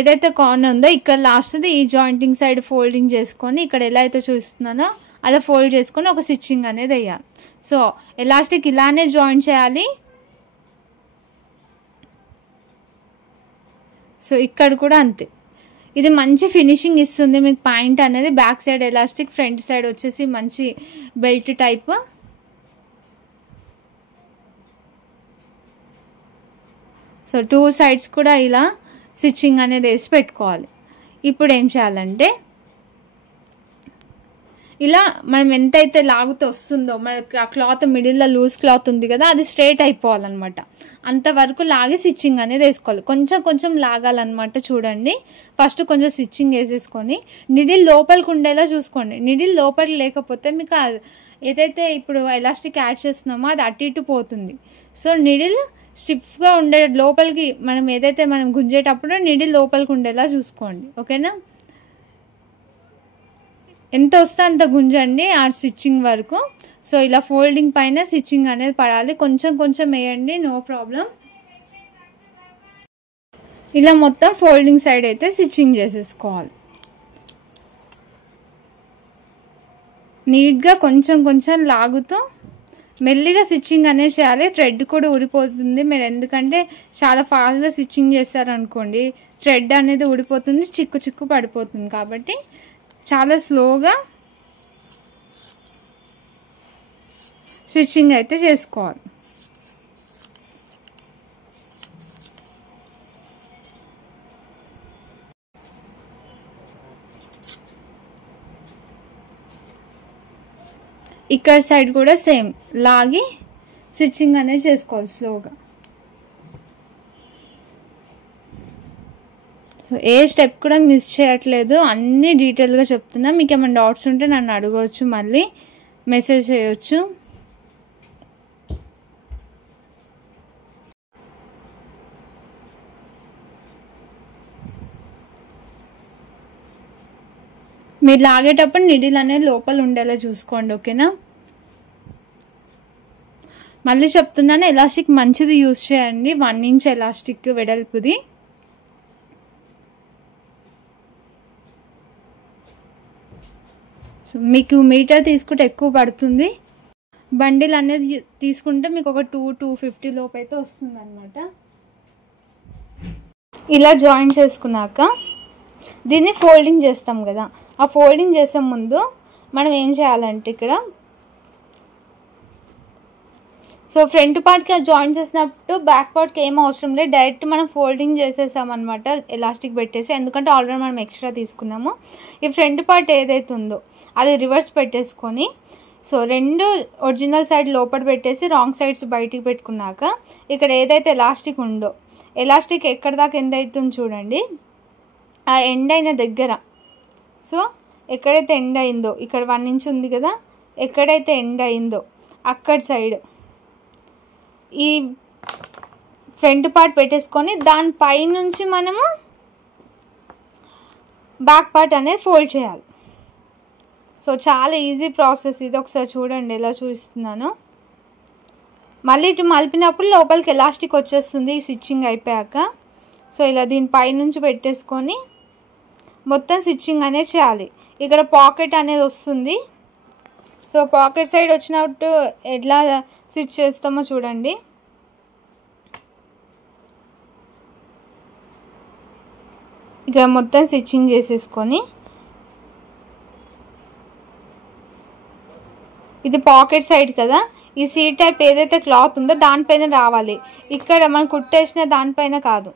ఏదైతే కార్నర్ ఉందో ఇక్కడ లాస్ట్ది ఈ జాయింటింగ్ సైడ్ ఫోల్డింగ్ చేసుకొని ఇక్కడ ఎలా అయితే చూస్తున్నానో అలా ఫోల్డ్ చేసుకొని ఒక స్టిచ్చింగ్ అనేది వేయాలి. సో ఎలాస్టిక్ ఇలానే జాయిన్ చేయాలి. సో ఇక్కడ కూడా అంతే, ఇది మంచి ఫినిషింగ్ ఇస్తుంది మీకు. పాయింట్ అనేది back side elastic, front side వచ్చేసి మంచి బెల్ట్ టైప్. సో 2 సైడ్స్ కూడా ఇలా స్టిచ్చింగ్ అనేది వేసి పెట్టుకోవాలి. ఇప్పుడు ఏం చేయాలంటే ఇలా మనం ఎంతైతే లాగుతూ వస్తుందో మనకి ఆ క్లాత్ మిడిల్లో లూజ్ క్లాత్ ఉంది కదా, అది స్ట్రైట్ అయిపోవాలన్నమాట. అంతవరకు లాగి స్టిచ్చింగ్ అనేది వేసుకోవాలి. కొంచెం కొంచెం లాగాలన్నమాట. చూడండి, ఫస్ట్ కొంచెం స్టిచ్చింగ్ వేసేసుకొని నిడిల్ లోపలికి ఉండేలా చూసుకోండి. నిడిల్ లోపలికి లేకపోతే మీకు ఏదైతే ఇప్పుడు ఎలాస్టిక్ యాడ్ చేస్తున్నామో అది అటు ఇటు పోతుంది. సో నిడిల్ స్టిఫ్గా ఉండే లోపలికి మనం ఏదైతే మనం గుంజేటప్పుడు నిడిల్ లోపలికి ఉండేలా చూసుకోండి. ఓకేనా, ఎంత వస్తే అంత గుంజండి ఆ స్టిచ్చింగ్ వరకు. సో ఇలా ఫోల్డింగ్ పైన స్టిచ్చింగ్ అనేది పడాలి. కొంచెం కొంచెం వేయండి, నో ప్రాబ్లం. ఇలా మొత్తం ఫోల్డింగ్ సైడ్ అయితే స్టిచ్చింగ్ చేసేసుకోవాలి. నీట్గా కొంచెం కొంచెం లాగుతూ మెల్లిగా స్టిచ్చింగ్ అనేది చేయాలి. థ్రెడ్ కూడా ఊడిపోతుంది మీరు, ఎందుకంటే చాలా ఫాస్ట్గా స్టిచ్చింగ్ చేస్తారనుకోండి థ్రెడ్ అనేది ఊడిపోతుంది, చిక్కు చిక్కు పడిపోతుంది. కాబట్టి చాలా స్లోగా స్టిచ్చింగ్ అయితే చేసుకోవాలి. ఇక్కడ సైడ్ కూడా సేమ్ లాగి స్టిచ్చింగ్ అనేది చేసుకోవాలి స్లోగా. సో ఏ స్టెప్ కూడా మిస్ చేయట్లేదు, అన్నీ డీటెయిల్గా చెప్తున్నా. మీకు ఏమైనా డౌట్స్ ఉంటే నన్ను అడగవచ్చు, మళ్ళీ మెసేజ్ చేయొచ్చు. మీరు లాగేటప్పుడు నిడిల్ అనేది లోపల ఉండేలా చూసుకోండి. ఓకేనా, మళ్ళీ చెప్తున్నాను, ఎలాస్టిక్ మంచిది యూజ్ చేయండి. 1 ఇంచ్ ఎలాస్టిక్ వెడల్పుది. సో మీకు మీటర్ తీసుకుంటే ఎక్కువ పడుతుంది. బండిల్ అనేది తీసుకుంటే మీకు ఒక 250 లోపు అయితే వస్తుంది అనమాట. ఇలా జాయిన్ చేసుకున్నాక దీన్ని ఫోల్డింగ్ చేస్తాం కదా, ఆ ఫోల్డింగ్ చేసే ముందు మనం ఏం చేయాలంటే ఇక్కడ సో ఫ్రంట్ పార్ట్కి జాయిన్ చేసినప్పుడు బ్యాక్ పార్ట్కి ఏం అవసరం లేదు, డైరెక్ట్ మనం ఫోల్డింగ్ చేసేసామన్నమాట ఎలాస్టిక్ పెట్టేసి. ఎందుకంటే ఆల్రెడీ మనం ఎక్స్ట్రా తీసుకున్నాము. ఈ ఫ్రంట్ పార్ట్ ఏదైతే ఉందో అది రివర్స్ పెట్టేసుకొని సో 2 ఒరిజినల్ సైడ్ లోపల పెట్టేసి రాంగ్ సైడ్స్ బయటికి పెట్టుకున్నాక ఇక్కడ ఏదైతే ఎలాస్టిక్ ఉందో ఎలాస్టిక్ ఎక్కడ దాకా ఎంత అవుతుంది చూడండి, ఆ ఎండ్ అయిన దగ్గర సో ఎక్కడైతే ఎండ్ అయిందో ఇక్కడ 1 ఇంచ్ ఉంది కదా, ఎక్కడైతే ఎండ్ అయిందో అక్కడ సైడ్ ఈ ఫ్రంట్ పార్ట్ పెట్టేసుకొని దానిపై నుంచి మనము బ్యాక్ పార్ట్ అనేది ఫోల్డ్ చేయాలి. సో చాలా ఈజీ ప్రాసెస్ ఇది. ఒకసారి చూడండి ఎలా చూపిస్తున్నాను. మళ్ళీ ఇటు మలిపినప్పుడు లోపలికి ఎలాస్టిక్ వచ్చేస్తుంది ఈ స్టిచ్చింగ్ అయిపోయాక. సో ఇలా దీనిపై నుంచి పెట్టేసుకొని మొత్తం స్టిచ్చింగ్ అనేది చేయాలి. ఇక్కడ పాకెట్ అనేది వస్తుంది. సో పాకెట్ సైడ్ వచ్చినట్టు ఎట్లా స్టిచ్ చేస్తామో చూడండి. ఇక్కడ మొత్తం స్టిచ్చింగ్ చేసేసుకొని ఇది పాకెట్ సైడ్ కదా, ఈ సీ టైప్ ఏదైతే క్లాత్ ఉందో దానిపైన రావాలి. ఇక్కడ మనం కుట్టేసిన దానిపైన కాదు,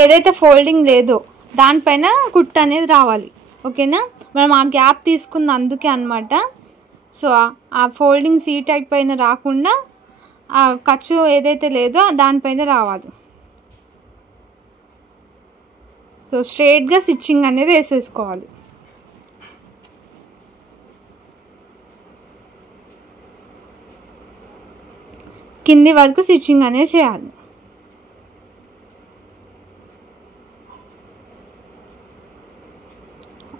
ఏదైతే ఫోల్డింగ్ లేదో దానిపైన కుట్టు అనేది రావాలి. ఓకేనా, మనం ఆ గ్యాప్ తీసుకుంది అందుకే అన్నమాట. సో ఆ ఫోల్డింగ్ సీ టైప్ పైన రాకుండా ఆ ఖర్చు ఏదైతే లేదో దానిపైన రావాలి. సో స్ట్రైట్గా స్టిచ్చింగ్ అనేది వేసేసుకోవాలి. కింది వరకు స్టిచ్చింగ్ అనేది చేయాలి.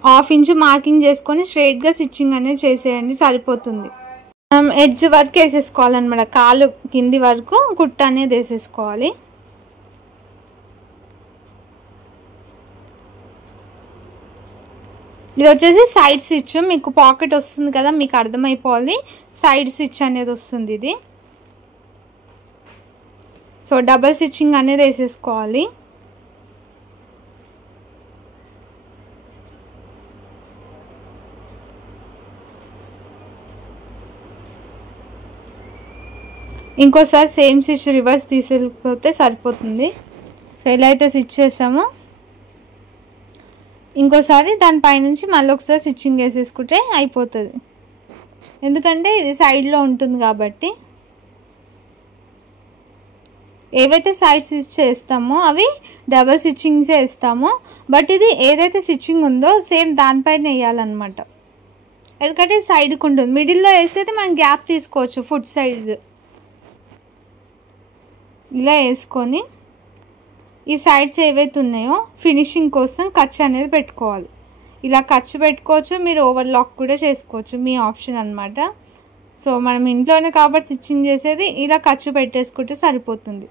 హాఫ్ ఇంచ్ మార్కింగ్ చేసుకొని స్ట్రైట్గా స్టిచ్చింగ్ అనేది చేసేయండి, సరిపోతుంది. మనం ఎడ్జ్ వరకు వేసేసుకోవాలన్నమాట. కాలు కింది వరకు కుట్ట అనేది వేసేసుకోవాలి. ఇది వచ్చేసి సైడ్ స్టిచ్. మీకు పాకెట్ వస్తుంది కదా, మీకు అర్థమైపోవాలి సైడ్ స్టిచ్ అనేది వస్తుంది ఇది. సో డబల్ స్టిచ్చింగ్ అనేది వేసేసుకోవాలి. ఇంకోసారి సేమ్ స్టిచ్ రివర్స్ తీసేకపోతే సరిపోతుంది. సో ఎలా అయితే స్టిచ్ చేసామో ఇంకోసారి దానిపైనుంచి మళ్ళీ ఒకసారి స్టిచ్చింగ్ వేసేసుకుంటే అయిపోతుంది. ఎందుకంటే ఇది సైడ్లో ఉంటుంది కాబట్టి. ఏవైతే సైడ్ స్టిచ్ చేస్తామో అవి డబల్ స్టిచ్చింగ్సే వేస్తామో, బట్ ఇది ఏదైతే స్టిచ్చింగ్ ఉందో సేమ్ దానిపైన వేయాలన్నమాట. ఎందుకంటే సైడ్కి ఉంటుంది. మిడిల్లో వేస్తే మనం గ్యాప్ తీసుకోవచ్చు ఫుట్ సైజ్. ఇలా వేసుకొని ఈ సైడ్స్ ఏవైతే ఉన్నాయో ఫినిషింగ్ కోసం ఖర్చు అనేది పెట్టుకోవాలి. ఇలా ఖర్చు పెట్టుకోవచ్చు, మీరు ఓవర్లాక్ కూడా చేసుకోవచ్చు, మీ ఆప్షన్ అన్నమాట. సో మనం ఇంట్లోనే కాబట్టి స్టిచ్చింగ్ చేసేది ఇలా ఖర్చు పెట్టేసుకుంటే సరిపోతుంది.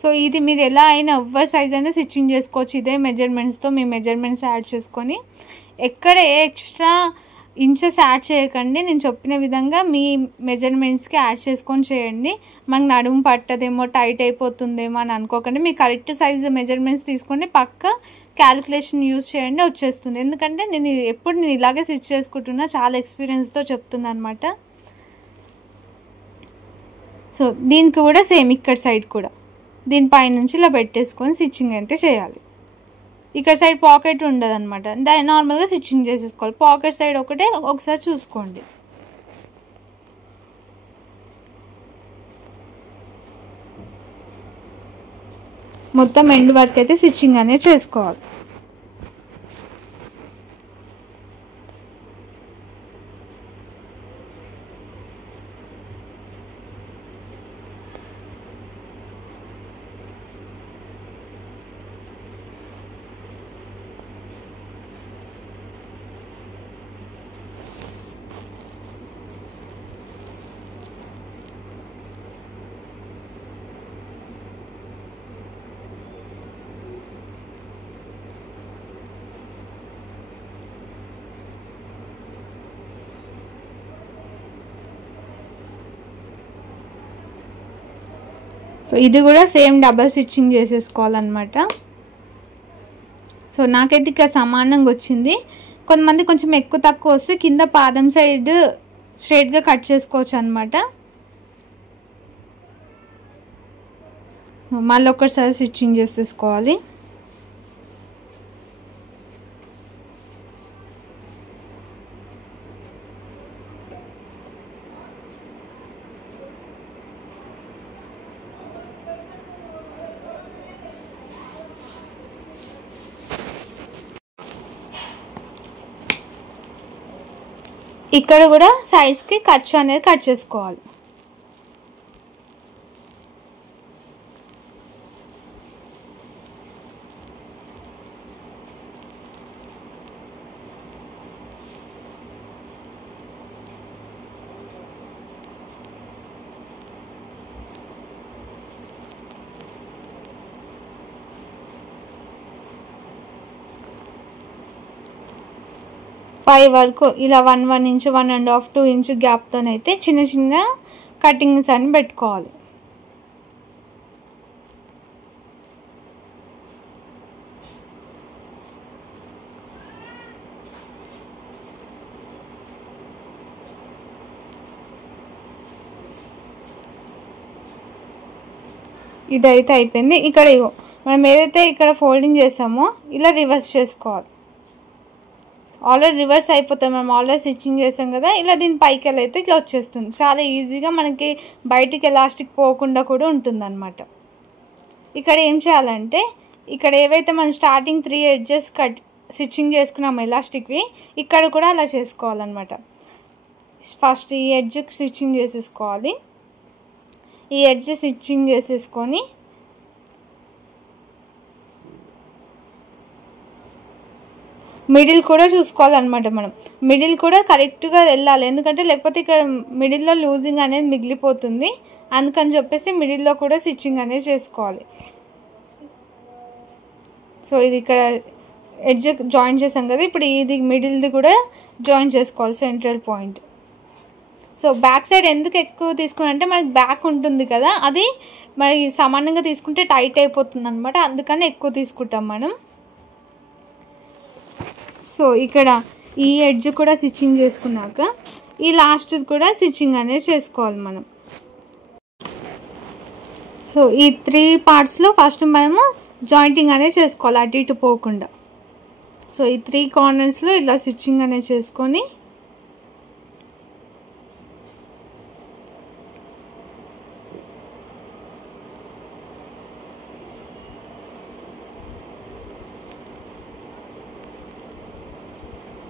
సో ఇది మీరు ఎలా అయినా ఎవరి సైజ్ అయినా స్టిచ్చింగ్ చేసుకోవచ్చు. ఇదే మెజర్మెంట్స్తో మీ మెజర్మెంట్స్ యాడ్ చేసుకొని ఎక్కడ ఏ ఎక్స్ట్రా ఇంచెస్ యాడ్ చేయకండి. నేను చెప్పిన విధంగా మీ మెజర్మెంట్స్కి యాడ్ చేసుకొని చేయండి. మనకు నడుము పట్టదేమో, టైట్ అయిపోతుందేమో అని అనుకోకండి. మీ కరెక్ట్ సైజ్ మెజర్మెంట్స్ తీసుకొని పక్క క్యాలిక్యులేషన్ యూజ్ చేయండి, వచ్చేస్తుంది. ఎందుకంటే నేను ఇలాగే స్టిచ్ చేసుకుంటున్నా, చాలా ఎక్స్పీరియన్స్తో చెప్తున్నా అనమాట. సో దీనికి కూడా సేమ్ ఇక్కడ సైడ్ కూడా దీనిపై నుంచి ఇలా పెట్టేసుకొని స్టిచ్చింగ్ అయితే చేయాలి. ఇక్కడ సైడ్ పాకెట్ ఉండదు అనమాట, దాన్ని నార్మల్గా స్టిచ్చింగ్ చేసేసుకోవాలి. పాకెట్ సైడ్ ఒకటే ఒకసారి చూసుకోండి. మొత్తం ఎండ్ వరకు అయితే స్టిచ్చింగ్ అనేది చేసుకోవాలి. సో ఇది కూడా సేమ్ డబల్ స్టిచ్చింగ్ చేసేసుకోవాలన్నమాట. సో నాకైతే ఇక్కడ సమానంగా వచ్చింది. కొంతమంది కొంచెం ఎక్కువ తక్కువ వస్తే కింద పాదం సైడ్ స్ట్రైట్గా కట్ చేసుకోవచ్చు అనమాట. మళ్ళీ ఒకసారి స్టిచ్చింగ్ చేసేసుకోవాలి. ఇక్కడ కూడా సైడ్స్కి ఖర్చు అనేది కట్ చేసుకోవాలి. పై వరకు ఇలా 1 ఇంచ్ 1.5 2 ఇంచ్ గ్యాప్తోనైతే చిన్న చిన్న కటింగ్స్ అని పెట్టుకోవాలి. ఇదైతే అయిపోయింది. ఇక్కడ మనం ఏదైతే ఇక్కడ ఫోల్డింగ్ చేసామో ఇలా రివర్స్ చేసుకోవాలి. ఆల్రెడీ రివర్స్ అయిపోతాయి, మనం ఆల్రెడీ స్టిచ్చింగ్ చేసాం కదా. ఇలా దీని పైకి అయితే ఇట్లా వచ్చేస్తుంది. చాలా ఈజీగా మనకి బయటికి ఎలాస్టిక్ పోకుండా కూడా ఉంటుంది అనమాట. ఇక్కడ ఏం చేయాలంటే ఇక్కడ ఏవైతే మనం స్టార్టింగ్ 3 ఎడ్జెస్ స్టిచ్చింగ్ చేసుకున్నాము ఎలాస్టిక్వి, ఇక్కడ కూడా అలా చేసుకోవాలన్నమాట. ఫస్ట్ ఈ ఎడ్జ్ స్టిచ్చింగ్ చేసేసుకోవాలి. ఈ ఎడ్జ్ స్టిచ్చింగ్ చేసేసుకొని మిడిల్ కూడా చూసుకోవాలన్నమాట. మనం మిడిల్ కూడా కరెక్ట్గా వెళ్ళాలి, ఎందుకంటే లేకపోతే ఇక్కడ మిడిల్లో లూజింగ్ అనేది మిగిలిపోతుంది. అందుకని చెప్పేసి మిడిల్లో కూడా స్టిచ్చింగ్ అనేది చేసుకోవాలి. సో ఇది ఇక్కడ ఎడ్జ్ జాయిన్ చేసాం కదా, ఇప్పుడు ఇది మిడిల్ది కూడా జాయిన్ చేసుకోవాలి central point. So back side ఎందుకు ఎక్కువ తీసుకున్నామంటే మనకి బ్యాక్ ఉంటుంది కదా, అది మరి సమానంగా తీసుకుంటే టైట్ అయిపోతుంది అనమాట. అందుకని ఎక్కువ తీసుకుంటాం మనం. సో ఇక్కడ ఈ ఎడ్జ్ కూడా స్టిచ్చింగ్ చేసుకున్నాక ఈ లాస్ట్ కూడా స్టిచ్చింగ్ అనేది చేసుకోవాలి మనం. సో ఈ 3 పార్ట్స్లో ఫస్ట్ మనము జాయింటింగ్ అనేది చేసుకోవాలి అటు ఇటు పోకుండా. సో ఈ 3 కార్నర్స్లో ఇలా స్టిచ్చింగ్ అనేది చేసుకొని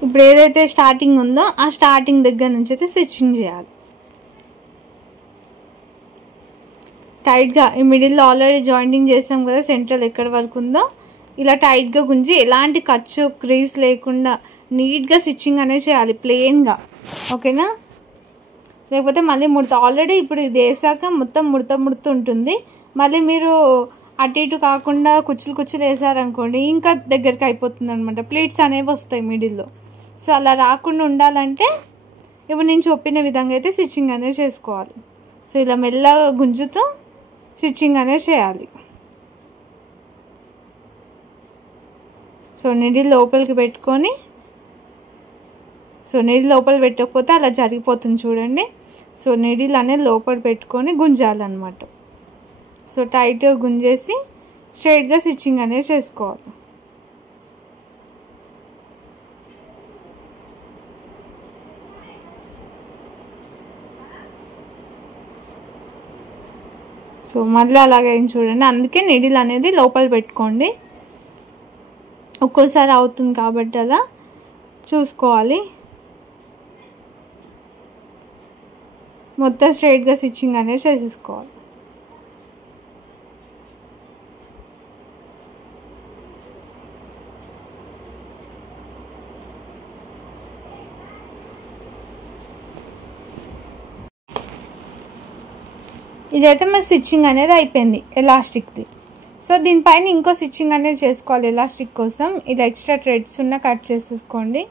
ఇప్పుడు ఏదైతే స్టార్టింగ్ ఉందో ఆ స్టార్టింగ్ దగ్గర నుంచి అయితే స్టిచ్చింగ్ చేయాలి టైట్గా. ఈ మిడిల్లో ఆల్రెడీ జాయింటింగ్ చేసాం కదా, సెంట్రల్ ఎక్కడి వరకు ఉందో ఇలా టైట్గా గుంజి ఎలాంటి ఖర్చు క్రీజ్ లేకుండా నీట్గా స్టిచ్చింగ్ అనేది చేయాలి ప్లెయిన్గా, ఓకేనా. లేకపోతే మళ్ళీ ముడత, ఆల్రెడీ ఇప్పుడు ఇది వేసాక మొత్తం ముడత ఉంటుంది. మళ్ళీ మీరు అటు ఇటు కాకుండా కుచ్చులు వేసారనుకోండి ఇంకా దగ్గరికి అయిపోతుంది అనమాట, ప్లీట్స్ అనేవి వస్తాయి మిడిల్లో. సో అలా రాకుండా ఉండాలంటే ఇప్పుడు నేను చెప్పిన విధంగా అయితే స్టిచ్చింగ్ అనేది చేసుకోవాలి. సో ఇలా మెల్లగా గుంజుతూ స్టిచ్చింగ్ అనేది చేయాలి. సో నీడిల్ లోపలికి పెట్టుకొని, సో నీడిల్ లోపల పెట్టకపోతే అలా జరిగిపోతుంది చూడండి. సో నీడిల్ అనేది లోపల పెట్టుకొని గుంజాలన్నమాట. సో టైట్గా గుంజేసి స్ట్రైట్గా స్టిచ్చింగ్ అనేది చేసుకోవాలి. సో మళ్ళీ అలాగే చూడండి, అందుకే నీడిల్ అనేది లోపల పెట్టుకోండి. ఒక్కోసారి అవుతుంది కాబట్టి అలా చూసుకోవాలి. మొత్తం స్ట్రైట్గా స్టిచ్చింగ్ అనేది చేసేసుకోవాలి. ఇదైతే మన స్టిచ్చింగ్ అనేది అయిపోయింది ఎలాస్టిక్ది. సో దీనిపైన ఇంకో స్టిచ్చింగ్ అనేది చేసుకోవాలి ఎలాస్టిక్ కోసం. ఇలా ఎక్స్ట్రా థ్రెడ్స్ ఉన్న కట్ చేసేసుకోండి.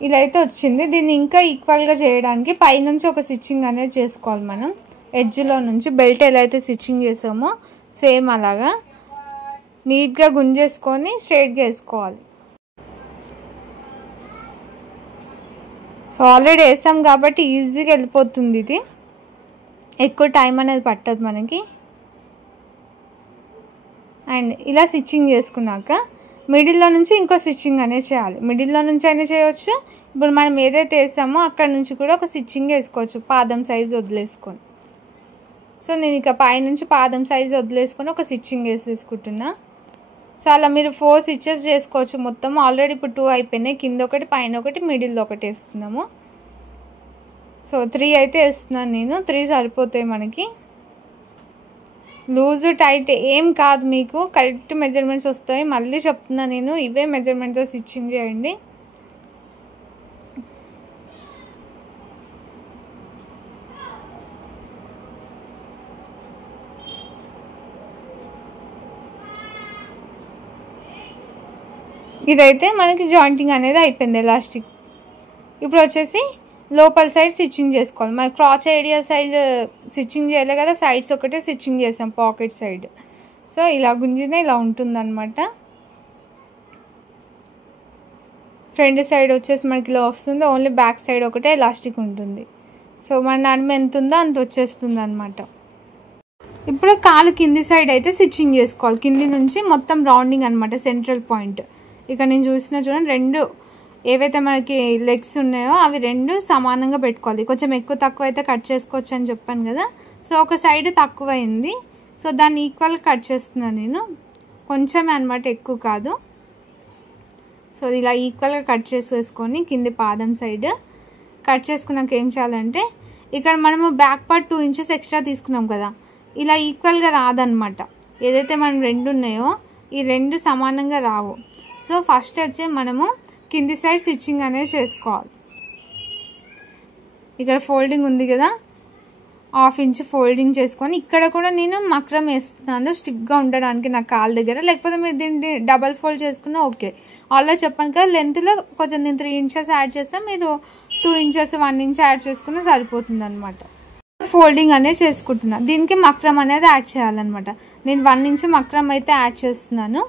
ఇలా అయితే వచ్చింది. దీన్ని ఇంకా ఈక్వల్గా చేయడానికి పైనుంచి ఒక స్టిచ్చింగ్ అనేది చేసుకోవాలి మనం. ఎడ్జ్లో నుంచి బెల్ట్ ఎలా అయితే స్టిచ్చింగ్ చేసామో సేమ్ అలాగా నీట్గా గుంజేసుకొని స్ట్రైట్గా వేసుకోవాలి. సో ఆల్రెడీ వేసాం కాబట్టి ఈజీగా వెళ్ళిపోతుంది. ఇది ఎక్కువ టైం అనేది పట్టదు మనకి. అండ్ ఇలా స్టిచ్చింగ్ చేసుకున్నాక మిడిల్లో నుంచి ఇంకో స్టిచ్చింగ్ అనేది చేయాలి. మిడిల్లో నుంచి అయినా చేయవచ్చు. ఇప్పుడు మనం ఏదైతే వేసామో అక్కడ నుంచి కూడా ఒక స్టిచ్చింగ్ వేసుకోవచ్చు పాదం సైజు వదిలేసుకొని. సో నేను ఇక పైనుంచి పాదం సైజు వదిలేసుకొని ఒక స్టిచ్చింగ్ వేసేసుకుంటున్నా. సో అలా మీరు 4 స్టిచెస్ చేసుకోవచ్చు మొత్తం. ఆల్రెడీ ఇప్పుడు 2 అయిపోయినాయి, కింద ఒకటి పైన ఒకటి మిడిల్లో ఒకటి వేస్తున్నాము. సో 3 అయితే వేస్తున్నాను నేను, 3 సరిపోతాయి మనకి. లూజ్ టైట్ ఏం కాదు, మీకు కరెక్ట్ మెజర్మెంట్స్ వస్తాయి. మళ్ళీ చెప్తున్నా నేను, ఇవే మెజర్మెంట్తో స్టిచ్చింగ్ చేయండి. ఇదైతే మనకి జాయింటింగ్ అనేది అయిపోయింది ఎలాస్టిక్. ఇప్పుడు వచ్చేసి లోపల సైడ్ స్టిచ్చింగ్ చేసుకోవాలి. మరి క్రాచ్ ఏరియా సైడ్ స్టిచ్చింగ్ చేయలే కదా, సైడ్స్ ఒకటే స్టిచ్చింగ్ చేసాం పాకెట్ సైడ్. సో ఇలా గుంజినే ఇలా ఉంటుందన్నమాట. ఫ్రంట్ సైడ్ వచ్చేసి మనకి ఇలా వస్తుంది, ఓన్లీ బ్యాక్ సైడ్ ఒకటే ఎలాస్టిక్ ఉంటుంది. సో మన నడుము ఎంత ఉందో అంత వచ్చేస్తుంది అనమాట. ఇప్పుడు కాలు కింది సైడ్ అయితే స్టిచ్చింగ్ చేసుకోవాలి, కింది నుంచి మొత్తం రౌండింగ్ అనమాట, సెంట్రల్ పాయింట్. ఇక్కడ నేను చూసిన చూడండి, 2 ఏవైతే మనకి లెగ్స్ ఉన్నాయో అవి 2 సమానంగా పెట్టుకోవాలి. కొంచెం ఎక్కువ తక్కువ అయితే కట్ చేసుకోవచ్చు అని చెప్పాను కదా. సో ఒక సైడ్ తక్కువ అయింది, సో దాన్ని ఈక్వల్ కట్ చేస్తున్నాను నేను, కొంచెమే అనమాట, ఎక్కువ కాదు. సో ఇలా ఈక్వల్గా కట్ చేసేసుకొని కింది పాదం సైడ్ కట్ చేసుకున్నాక ఏం చేయాలంటే, ఇక్కడ మనము బ్యాక్ పార్ట్ 2 ఇంచెస్ ఎక్స్ట్రా తీసుకున్నాం కదా, ఇలా ఈక్వల్గా రాదనమాట. ఏదైతే మనం 2 ఉన్నాయో ఈ 2 సమానంగా రావు. సో ఫస్ట్ వచ్చి మనము కింది సైడ్ స్టిచ్చింగ్ అనేది చేసుకోవాలి. ఇక్కడ ఫోల్డింగ్ ఉంది కదా, 1/2 ఇంచ్ ఫోల్డింగ్ చేసుకొని ఇక్కడ కూడా నేను మక్రం వేస్తున్నాను స్టిఫ్గా ఉండడానికి నా కాళ్ళ దగ్గర. లేకపోతే మీరు దీన్ని డబల్ ఫోల్డ్ చేసుకున్నా ఓకే. ఆల్రెడీ చెప్పాను కదా, లెంత్లో కొంచెం నేను 3 ఇంచెస్ యాడ్ చేస్తే మీరు 2 ఇంచెస్ 1 ఇంచ్ యాడ్ చేసుకున్నా సరిపోతుంది అనమాట. ఫోల్డింగ్ అనేది చేసుకుంటున్నా, దీనికి మక్రం అనేది యాడ్ చేయాలన్నమాట. నేను 1 ఇంచ్ మక్రం అయితే యాడ్ చేస్తున్నాను.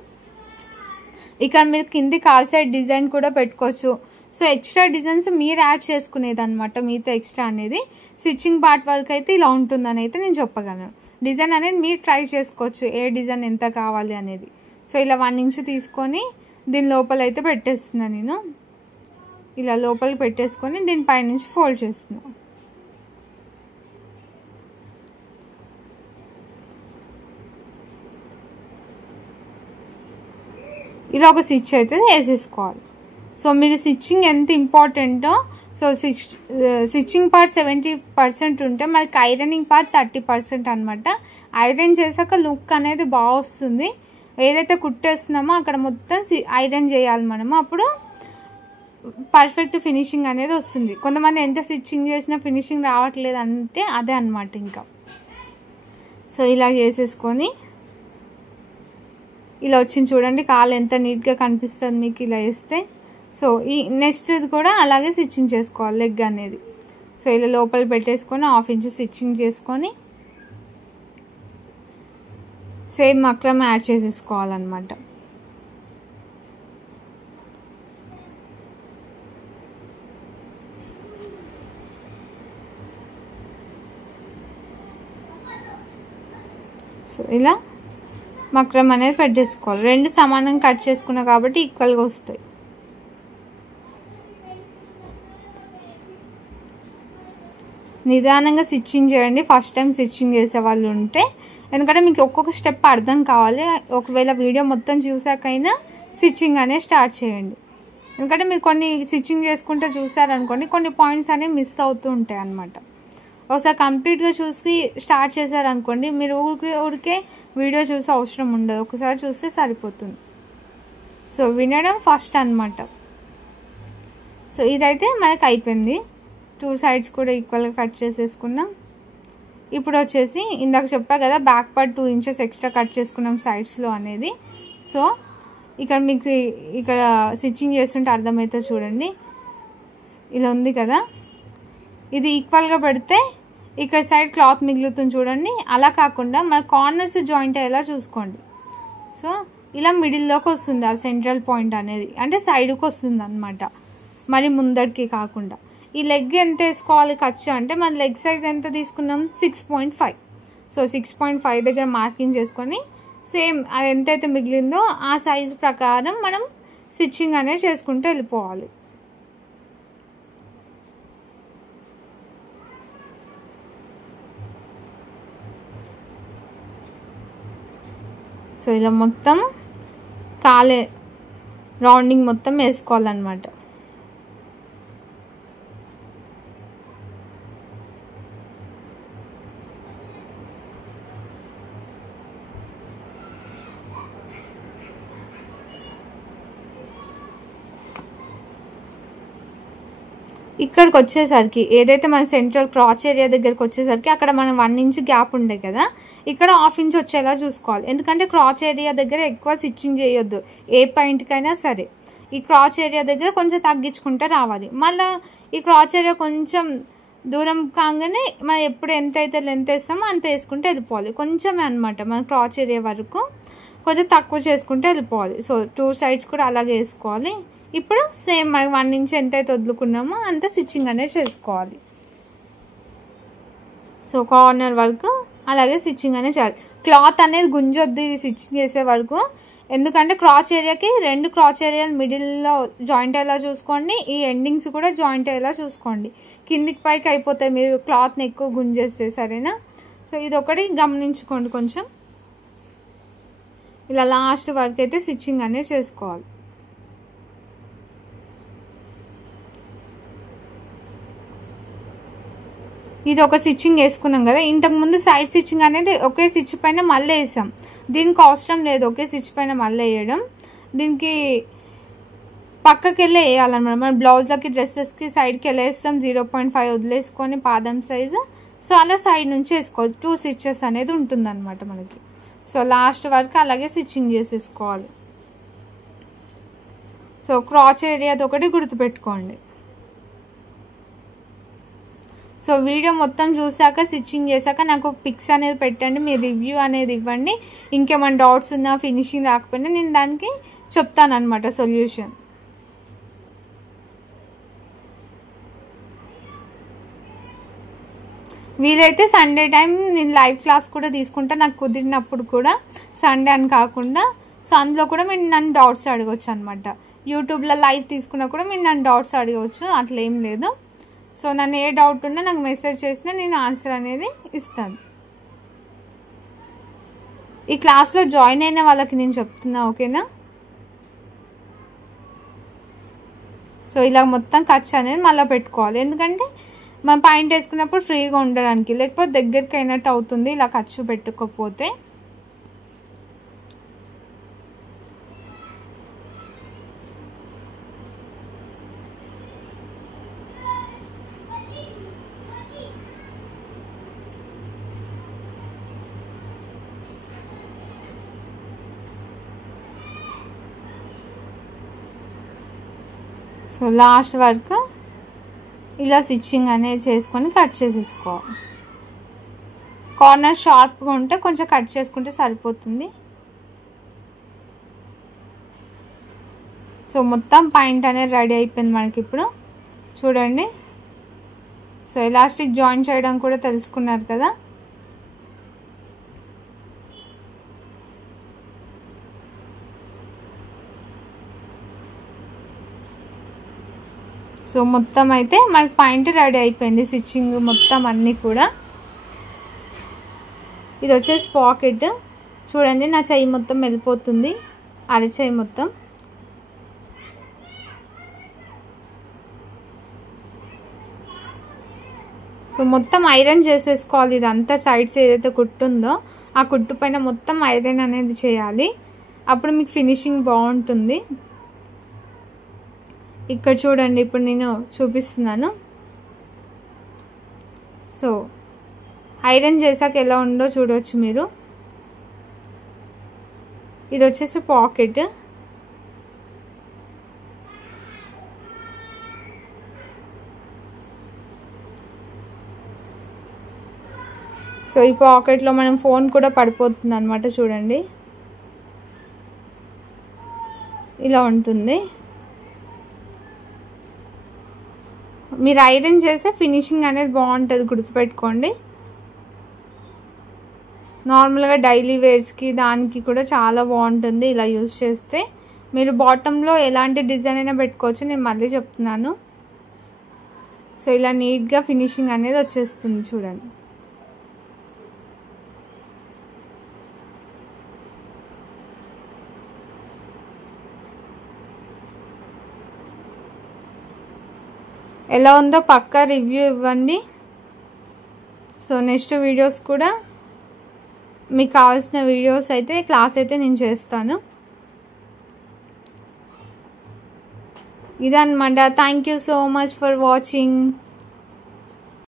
ఇక్కడ మీరు కింది కాల్ సైడ్ డిజైన్ కూడా పెట్టుకోవచ్చు. సో ఎక్స్ట్రా డిజైన్స్ మీరు యాడ్ చేసుకునేది అనమాట, మీతో ఎక్స్ట్రా అనేది. స్టిచ్చింగ్ పార్ట్ వరకు అయితే ఇలా ఉంటుందని అయితే నేను చెప్పగలను. డిజైన్ అనేది మీరు ట్రై చేసుకోవచ్చు, ఏ డిజైన్ ఎంత కావాలి అనేది. సో ఇలా 1 ఇంచ్ తీసుకొని దీని లోపల అయితే పెట్టేస్తున్నాను నేను. ఇలా లోపల పెట్టేసుకొని దీని పైనుంచి ఫోల్డ్ చేస్తున్నాను. ఇలా ఒక స్టిచ్ అయితే వేసేసుకోవాలి. సో మీరు స్టిచ్చింగ్ ఎంత ఇంపార్టెంటో, సో స్టిచ్చింగ్ పార్ట్ 70% ఉంటే మనకి ఐరనింగ్ పార్ట్ 30% అనమాట. ఐరన్ చేశాక లుక్ అనేది బాగా వస్తుంది. ఏదైతే కుట్టేస్తున్నామో అక్కడ మొత్తం ఐరన్ చేయాలి మనము, అప్పుడు పర్ఫెక్ట్ ఫినిషింగ్ అనేది వస్తుంది. కొంతమంది ఎంత స్టిచ్చింగ్ చేసినా ఫినిషింగ్ రావట్లేదు అంటే అదే అనమాట ఇంకా. సో ఇలా చేసేసుకొని ఇలా వచ్చింది చూడండి, కాలు ఎంత నీట్గా కనిపిస్తుంది మీకు ఇలా వేస్తే. సో ఈ నెక్స్ట్ కూడా అలాగే స్టిచ్చింగ్ చేసుకోవాలి లెగ్ అనేది. సో ఇలా లోపల పెట్టేసుకొని 1/2 ఇంచ్ స్టిచ్చింగ్ చేసుకొని సేమ్ మక్రం యాడ్ చేసేసుకోవాలన్నమాట. సో ఇలా మక్రం అనేది పెట్టేసుకోవాలి. 2 సమానంగా కట్ చేసుకున్నా కాబట్టి ఈక్వల్గా వస్తాయి. నిదానంగా స్టిచ్చింగ్ చేయండి ఫస్ట్ టైం స్టిచ్చింగ్ చేసే వాళ్ళు ఉంటే, ఎందుకంటే మీకు ఒక్కొక్క స్టెప్ అర్థం కావాలి. ఒకవేళ వీడియో మొత్తం చూసాకైనా స్టిచ్చింగ్ అనేది స్టార్ట్ చేయండి. ఎందుకంటే మీరు కొన్ని స్టిచ్చింగ్ చేసుకుంటే చూసారనుకోండి, కొన్ని పాయింట్స్ అనేవి మిస్ అవుతూ ఉంటాయి అన్నమాట. ఒకసారి కంప్లీట్గా చూసి స్టార్ట్ చేశారనుకోండి, మీరు ఊరికే వీడియో చూసే అవసరం ఉండదు, ఒకసారి చూస్తే సరిపోతుంది. సో వినడం ఫస్ట్ అనమాట. సో ఇదైతే మనకి అయిపోయింది. 2 సైడ్స్ కూడా ఈక్వల్గా కట్ చేసేసుకున్నాం. ఇప్పుడు వచ్చేసి ఇందాక చెప్పా కదా, back part 2 inches extra cut చేసుకున్నాం సైడ్స్లో అనేది. సో ఇక్కడ మీకు ఇక్కడ స్టిచ్చింగ్ చేస్తుంటే అర్థమైతే చూడండి, ఇలా ఉంది కదా, ఇది ఈక్వల్గా పెడితే ఇక్కడ సైడ్ క్లాత్ మిగులుతుంది చూడండి. అలా కాకుండా మన కార్నర్స్ జాయింట్ అయ్యేలా చూసుకోండి. సో ఇలా మిడిల్లోకి వస్తుంది ఆ సెంట్రల్ పాయింట్ అనేది, అంటే సైడ్కి వస్తుంది అనమాట, మరి ముందడికి కాకుండా. ఈ లెగ్ ఎంత వేసుకోవాలి ఖర్చు అంటే, మన లెగ్ సైజ్ ఎంత తీసుకున్నాం 6.5. సో 6.5 దగ్గర మార్కింగ్ చేసుకొని సేమ్ అది ఎంతైతే మిగిలిందో ఆ సైజు ప్రకారం మనం స్టిచ్చింగ్ అనేది చేసుకుంటూ వెళ్ళిపోవాలి. సో ఇలా మొత్తం కాలే రౌండింగ్ మొత్తం వేసుకోవాలన్నమాట. ఇక్కడికి వచ్చేసరికి ఏదైతే మన సెంట్రల్ క్రాచ్ ఏరియా దగ్గరికి వచ్చేసరికి అక్కడ మనం 1 ఇంచ్ గ్యాప్ ఉండే కదా, ఇక్కడ 1/2 ఇంచ్ వచ్చేలా చూసుకోవాలి. ఎందుకంటే క్రాచ్ ఏరియా దగ్గర ఎక్కువ స్టిచ్చింగ్ చేయొద్దు ఏ పాయింట్కైనా సరే. ఈ క్రాచ్ ఏరియా దగ్గర కొంచెం తగ్గించుకుంటే రావాలి. మళ్ళీ ఈ క్రాచ్ ఏరియా కొంచెం దూరం కాగానే మనం ఎప్పుడు ఎంత అయితే లెంత్ వేస్తామో అంత వేసుకుంటే వెళ్ళిపోవాలి. కొంచెమే అనమాట మన క్రాచ్ ఏరియా వరకు కొంచెం తక్కువ చేసుకుంటే వెళ్ళిపోవాలి. సో 2 సైడ్స్ కూడా అలాగే వేసుకోవాలి. ఇప్పుడు సేమ్ మనకి 1 ఇంచ్ ఎంతైతే వదులుకున్నామో అంత స్టిచ్చింగ్ అనేది చేసుకోవాలి. సో కార్నర్ వరకు అలాగే స్టిచ్చింగ్ అనేది చేయాలి. క్లాత్ అనేది గుంజొద్దు ఇది స్టిచ్చింగ్ చేసే వరకు. ఎందుకంటే క్రాచ్ ఏరియాకి 2 క్రాచ్ ఏరియాలు మిడిల్లో జాయింట్ అయ్యేలా చూసుకోండి, ఈ ఎండింగ్స్ కూడా జాయింట్ అయ్యేలా చూసుకోండి. కిందికి పైకి అయిపోతాయి మీరు క్లాత్ని ఎక్కువ గుంజేస్తే, సరేనా? సో ఇది ఒకటి గమనించుకోండి. కొంచెం ఇలా లాస్ట్ వరకు అయితే స్టిచ్చింగ్ అనేది చేసుకోవాలి. ఇది ఒక స్టిచ్చింగ్ వేసుకున్నాం కదా, ఇంతకుముందు సైడ్ స్టిచ్చింగ్ అనేది ఒకే స్టిచ్ పైన మళ్ళీ వేసాం. దీనికి అవసరం లేదు ఒకే స్టిచ్ పైన మళ్ళీ వేయడం. దీనికి పక్కకి వెళ్ళి వేయాలన్నమాట. మన బ్లౌజ్లకి డ్రెస్సెస్కి సైడ్కి వెళ్ళి వేస్తాం, 0.5 వదిలేసుకొని పాదం సైజు. సో అలా సైడ్ నుంచి వేసుకోవాలి. 2 స్టిచెస్ అనేది ఉంటుందన్నమాట మనకి. సో లాస్ట్ వరకు అలాగే స్టిచ్చింగ్ చేసేసుకోవాలి. సో క్రాచ్ ఏరియాది ఒకటి గుర్తుపెట్టుకోండి. సో వీడియో మొత్తం చూసాక స్టిచ్చింగ్ చేశాక నాకు పిక్స్ అనేది పెట్టండి, మీ రివ్యూ అనేది ఇవ్వండి. ఇంకేమైనా డౌట్స్ ఉన్నా ఫినిషింగ్ రాకపోయినా నేను దానికి చెప్తాను అనమాట సొల్యూషన్. వీలైతే సండే టైం నేను లైవ్ క్లాస్ కూడా తీసుకుంటా, నాకు కుదిరినప్పుడు కూడా, సండే అని కాకుండా. సో అందులో కూడా మీరు నన్ను డౌట్స్ అడగవచ్చు అనమాట. యూట్యూబ్లో లైవ్ తీసుకున్నా కూడా మీరు నన్ను డౌట్స్ అడగవచ్చు, అట్లా ఏం లేదు. సో నన్ను ఏ డౌట్ ఉన్నా నాకు మెసేజ్ చేసినా నేను ఆన్సర్ అనేది ఇస్తాను. ఈ క్లాస్లో జాయిన్ అయిన వాళ్ళకి నేను చెప్తున్నా, ఓకేనా? సో ఇలా మొత్తం ఖర్చు అనేది మళ్ళీ పెట్టుకోవాలి. ఎందుకంటే మనం పాయింట్ వేసుకున్నప్పుడు ఫ్రీగా ఉండడానికి, లేకపోతే దగ్గరికి అయినట్టు అవుతుంది ఇలా ఖర్చు పెట్టుకోకపోతే. సో లాస్ట్ వరకు ఇలా స్టిచ్చింగ్ అనేది చేసుకొని కట్ చేసేసుకోవాలి. కార్నర్ షార్ప్గా ఉంటే కొంచెం కట్ చేసుకుంటే సరిపోతుంది. సో మొత్తం పాయింట్ అనేది రెడీ అయిపోయింది మనకి ఇప్పుడు చూడండి. సో ఎలాస్టిక్ జాయిన్ చేయడం కూడా తెలుసుకున్నారు కదా. సో మొత్తం అయితే మనకి పాయింట్ రెడీ అయిపోయింది, స్టిచ్చింగ్ మొత్తం అన్నీ కూడా. ఇది వచ్చేసి పాకెట్ చూడండి, నా చెయ్యి మొత్తం వెళ్ళిపోతుంది, అరచెయ్యి మొత్తం. సో మొత్తం ఐరన్ చేసేసుకోవాలి ఇదంతా. సైడ్స్ ఏదైతే కుట్టు ఉందో ఆ కుట్టు పైన మొత్తం ఐరన్ అనేది చేయాలి, అప్పుడు మీకు ఫినిషింగ్ బాగుంటుంది. ఇక్కడ చూడండి, ఇప్పుడు నేను చూపిస్తున్నాను. సో ఐరన్ చేసాక ఎలా ఉందో చూడవచ్చు మీరు. ఇది వచ్చేసి పాకెట్. సో ఈ పాకెట్లో మనం ఫోన్ కూడా పడిపోతుంది అన్నమాట. చూడండి ఇలా ఉంటుంది. మీరు ఐరన్ చేస్తే ఫినిషింగ్ అనేది బాగుంటుంది, గుర్తుపెట్టుకోండి. నార్మల్గా డైలీ వేర్స్కి దానికి కూడా చాలా బాగుంటుంది ఇలా యూజ్ చేస్తే. మీరు బాటంలో ఎలాంటి డిజైన్ అయినా పెట్టుకోవచ్చు, నేను మళ్ళీ చెప్తున్నాను. సో ఇలా నీట్గా ఫినిషింగ్ అనేది వచ్చేస్తుంది చూడండి. ఎలా ఉందో పక్కా రివ్యూ ఇవ్వండి. సో నెక్స్ట్ వీడియోస్ కూడా మీకు కావాల్సిన వీడియోస్ అయితే క్లాస్ అయితే నేను చేస్తాను. ఇదన్నమాట. Thank you so much for watching.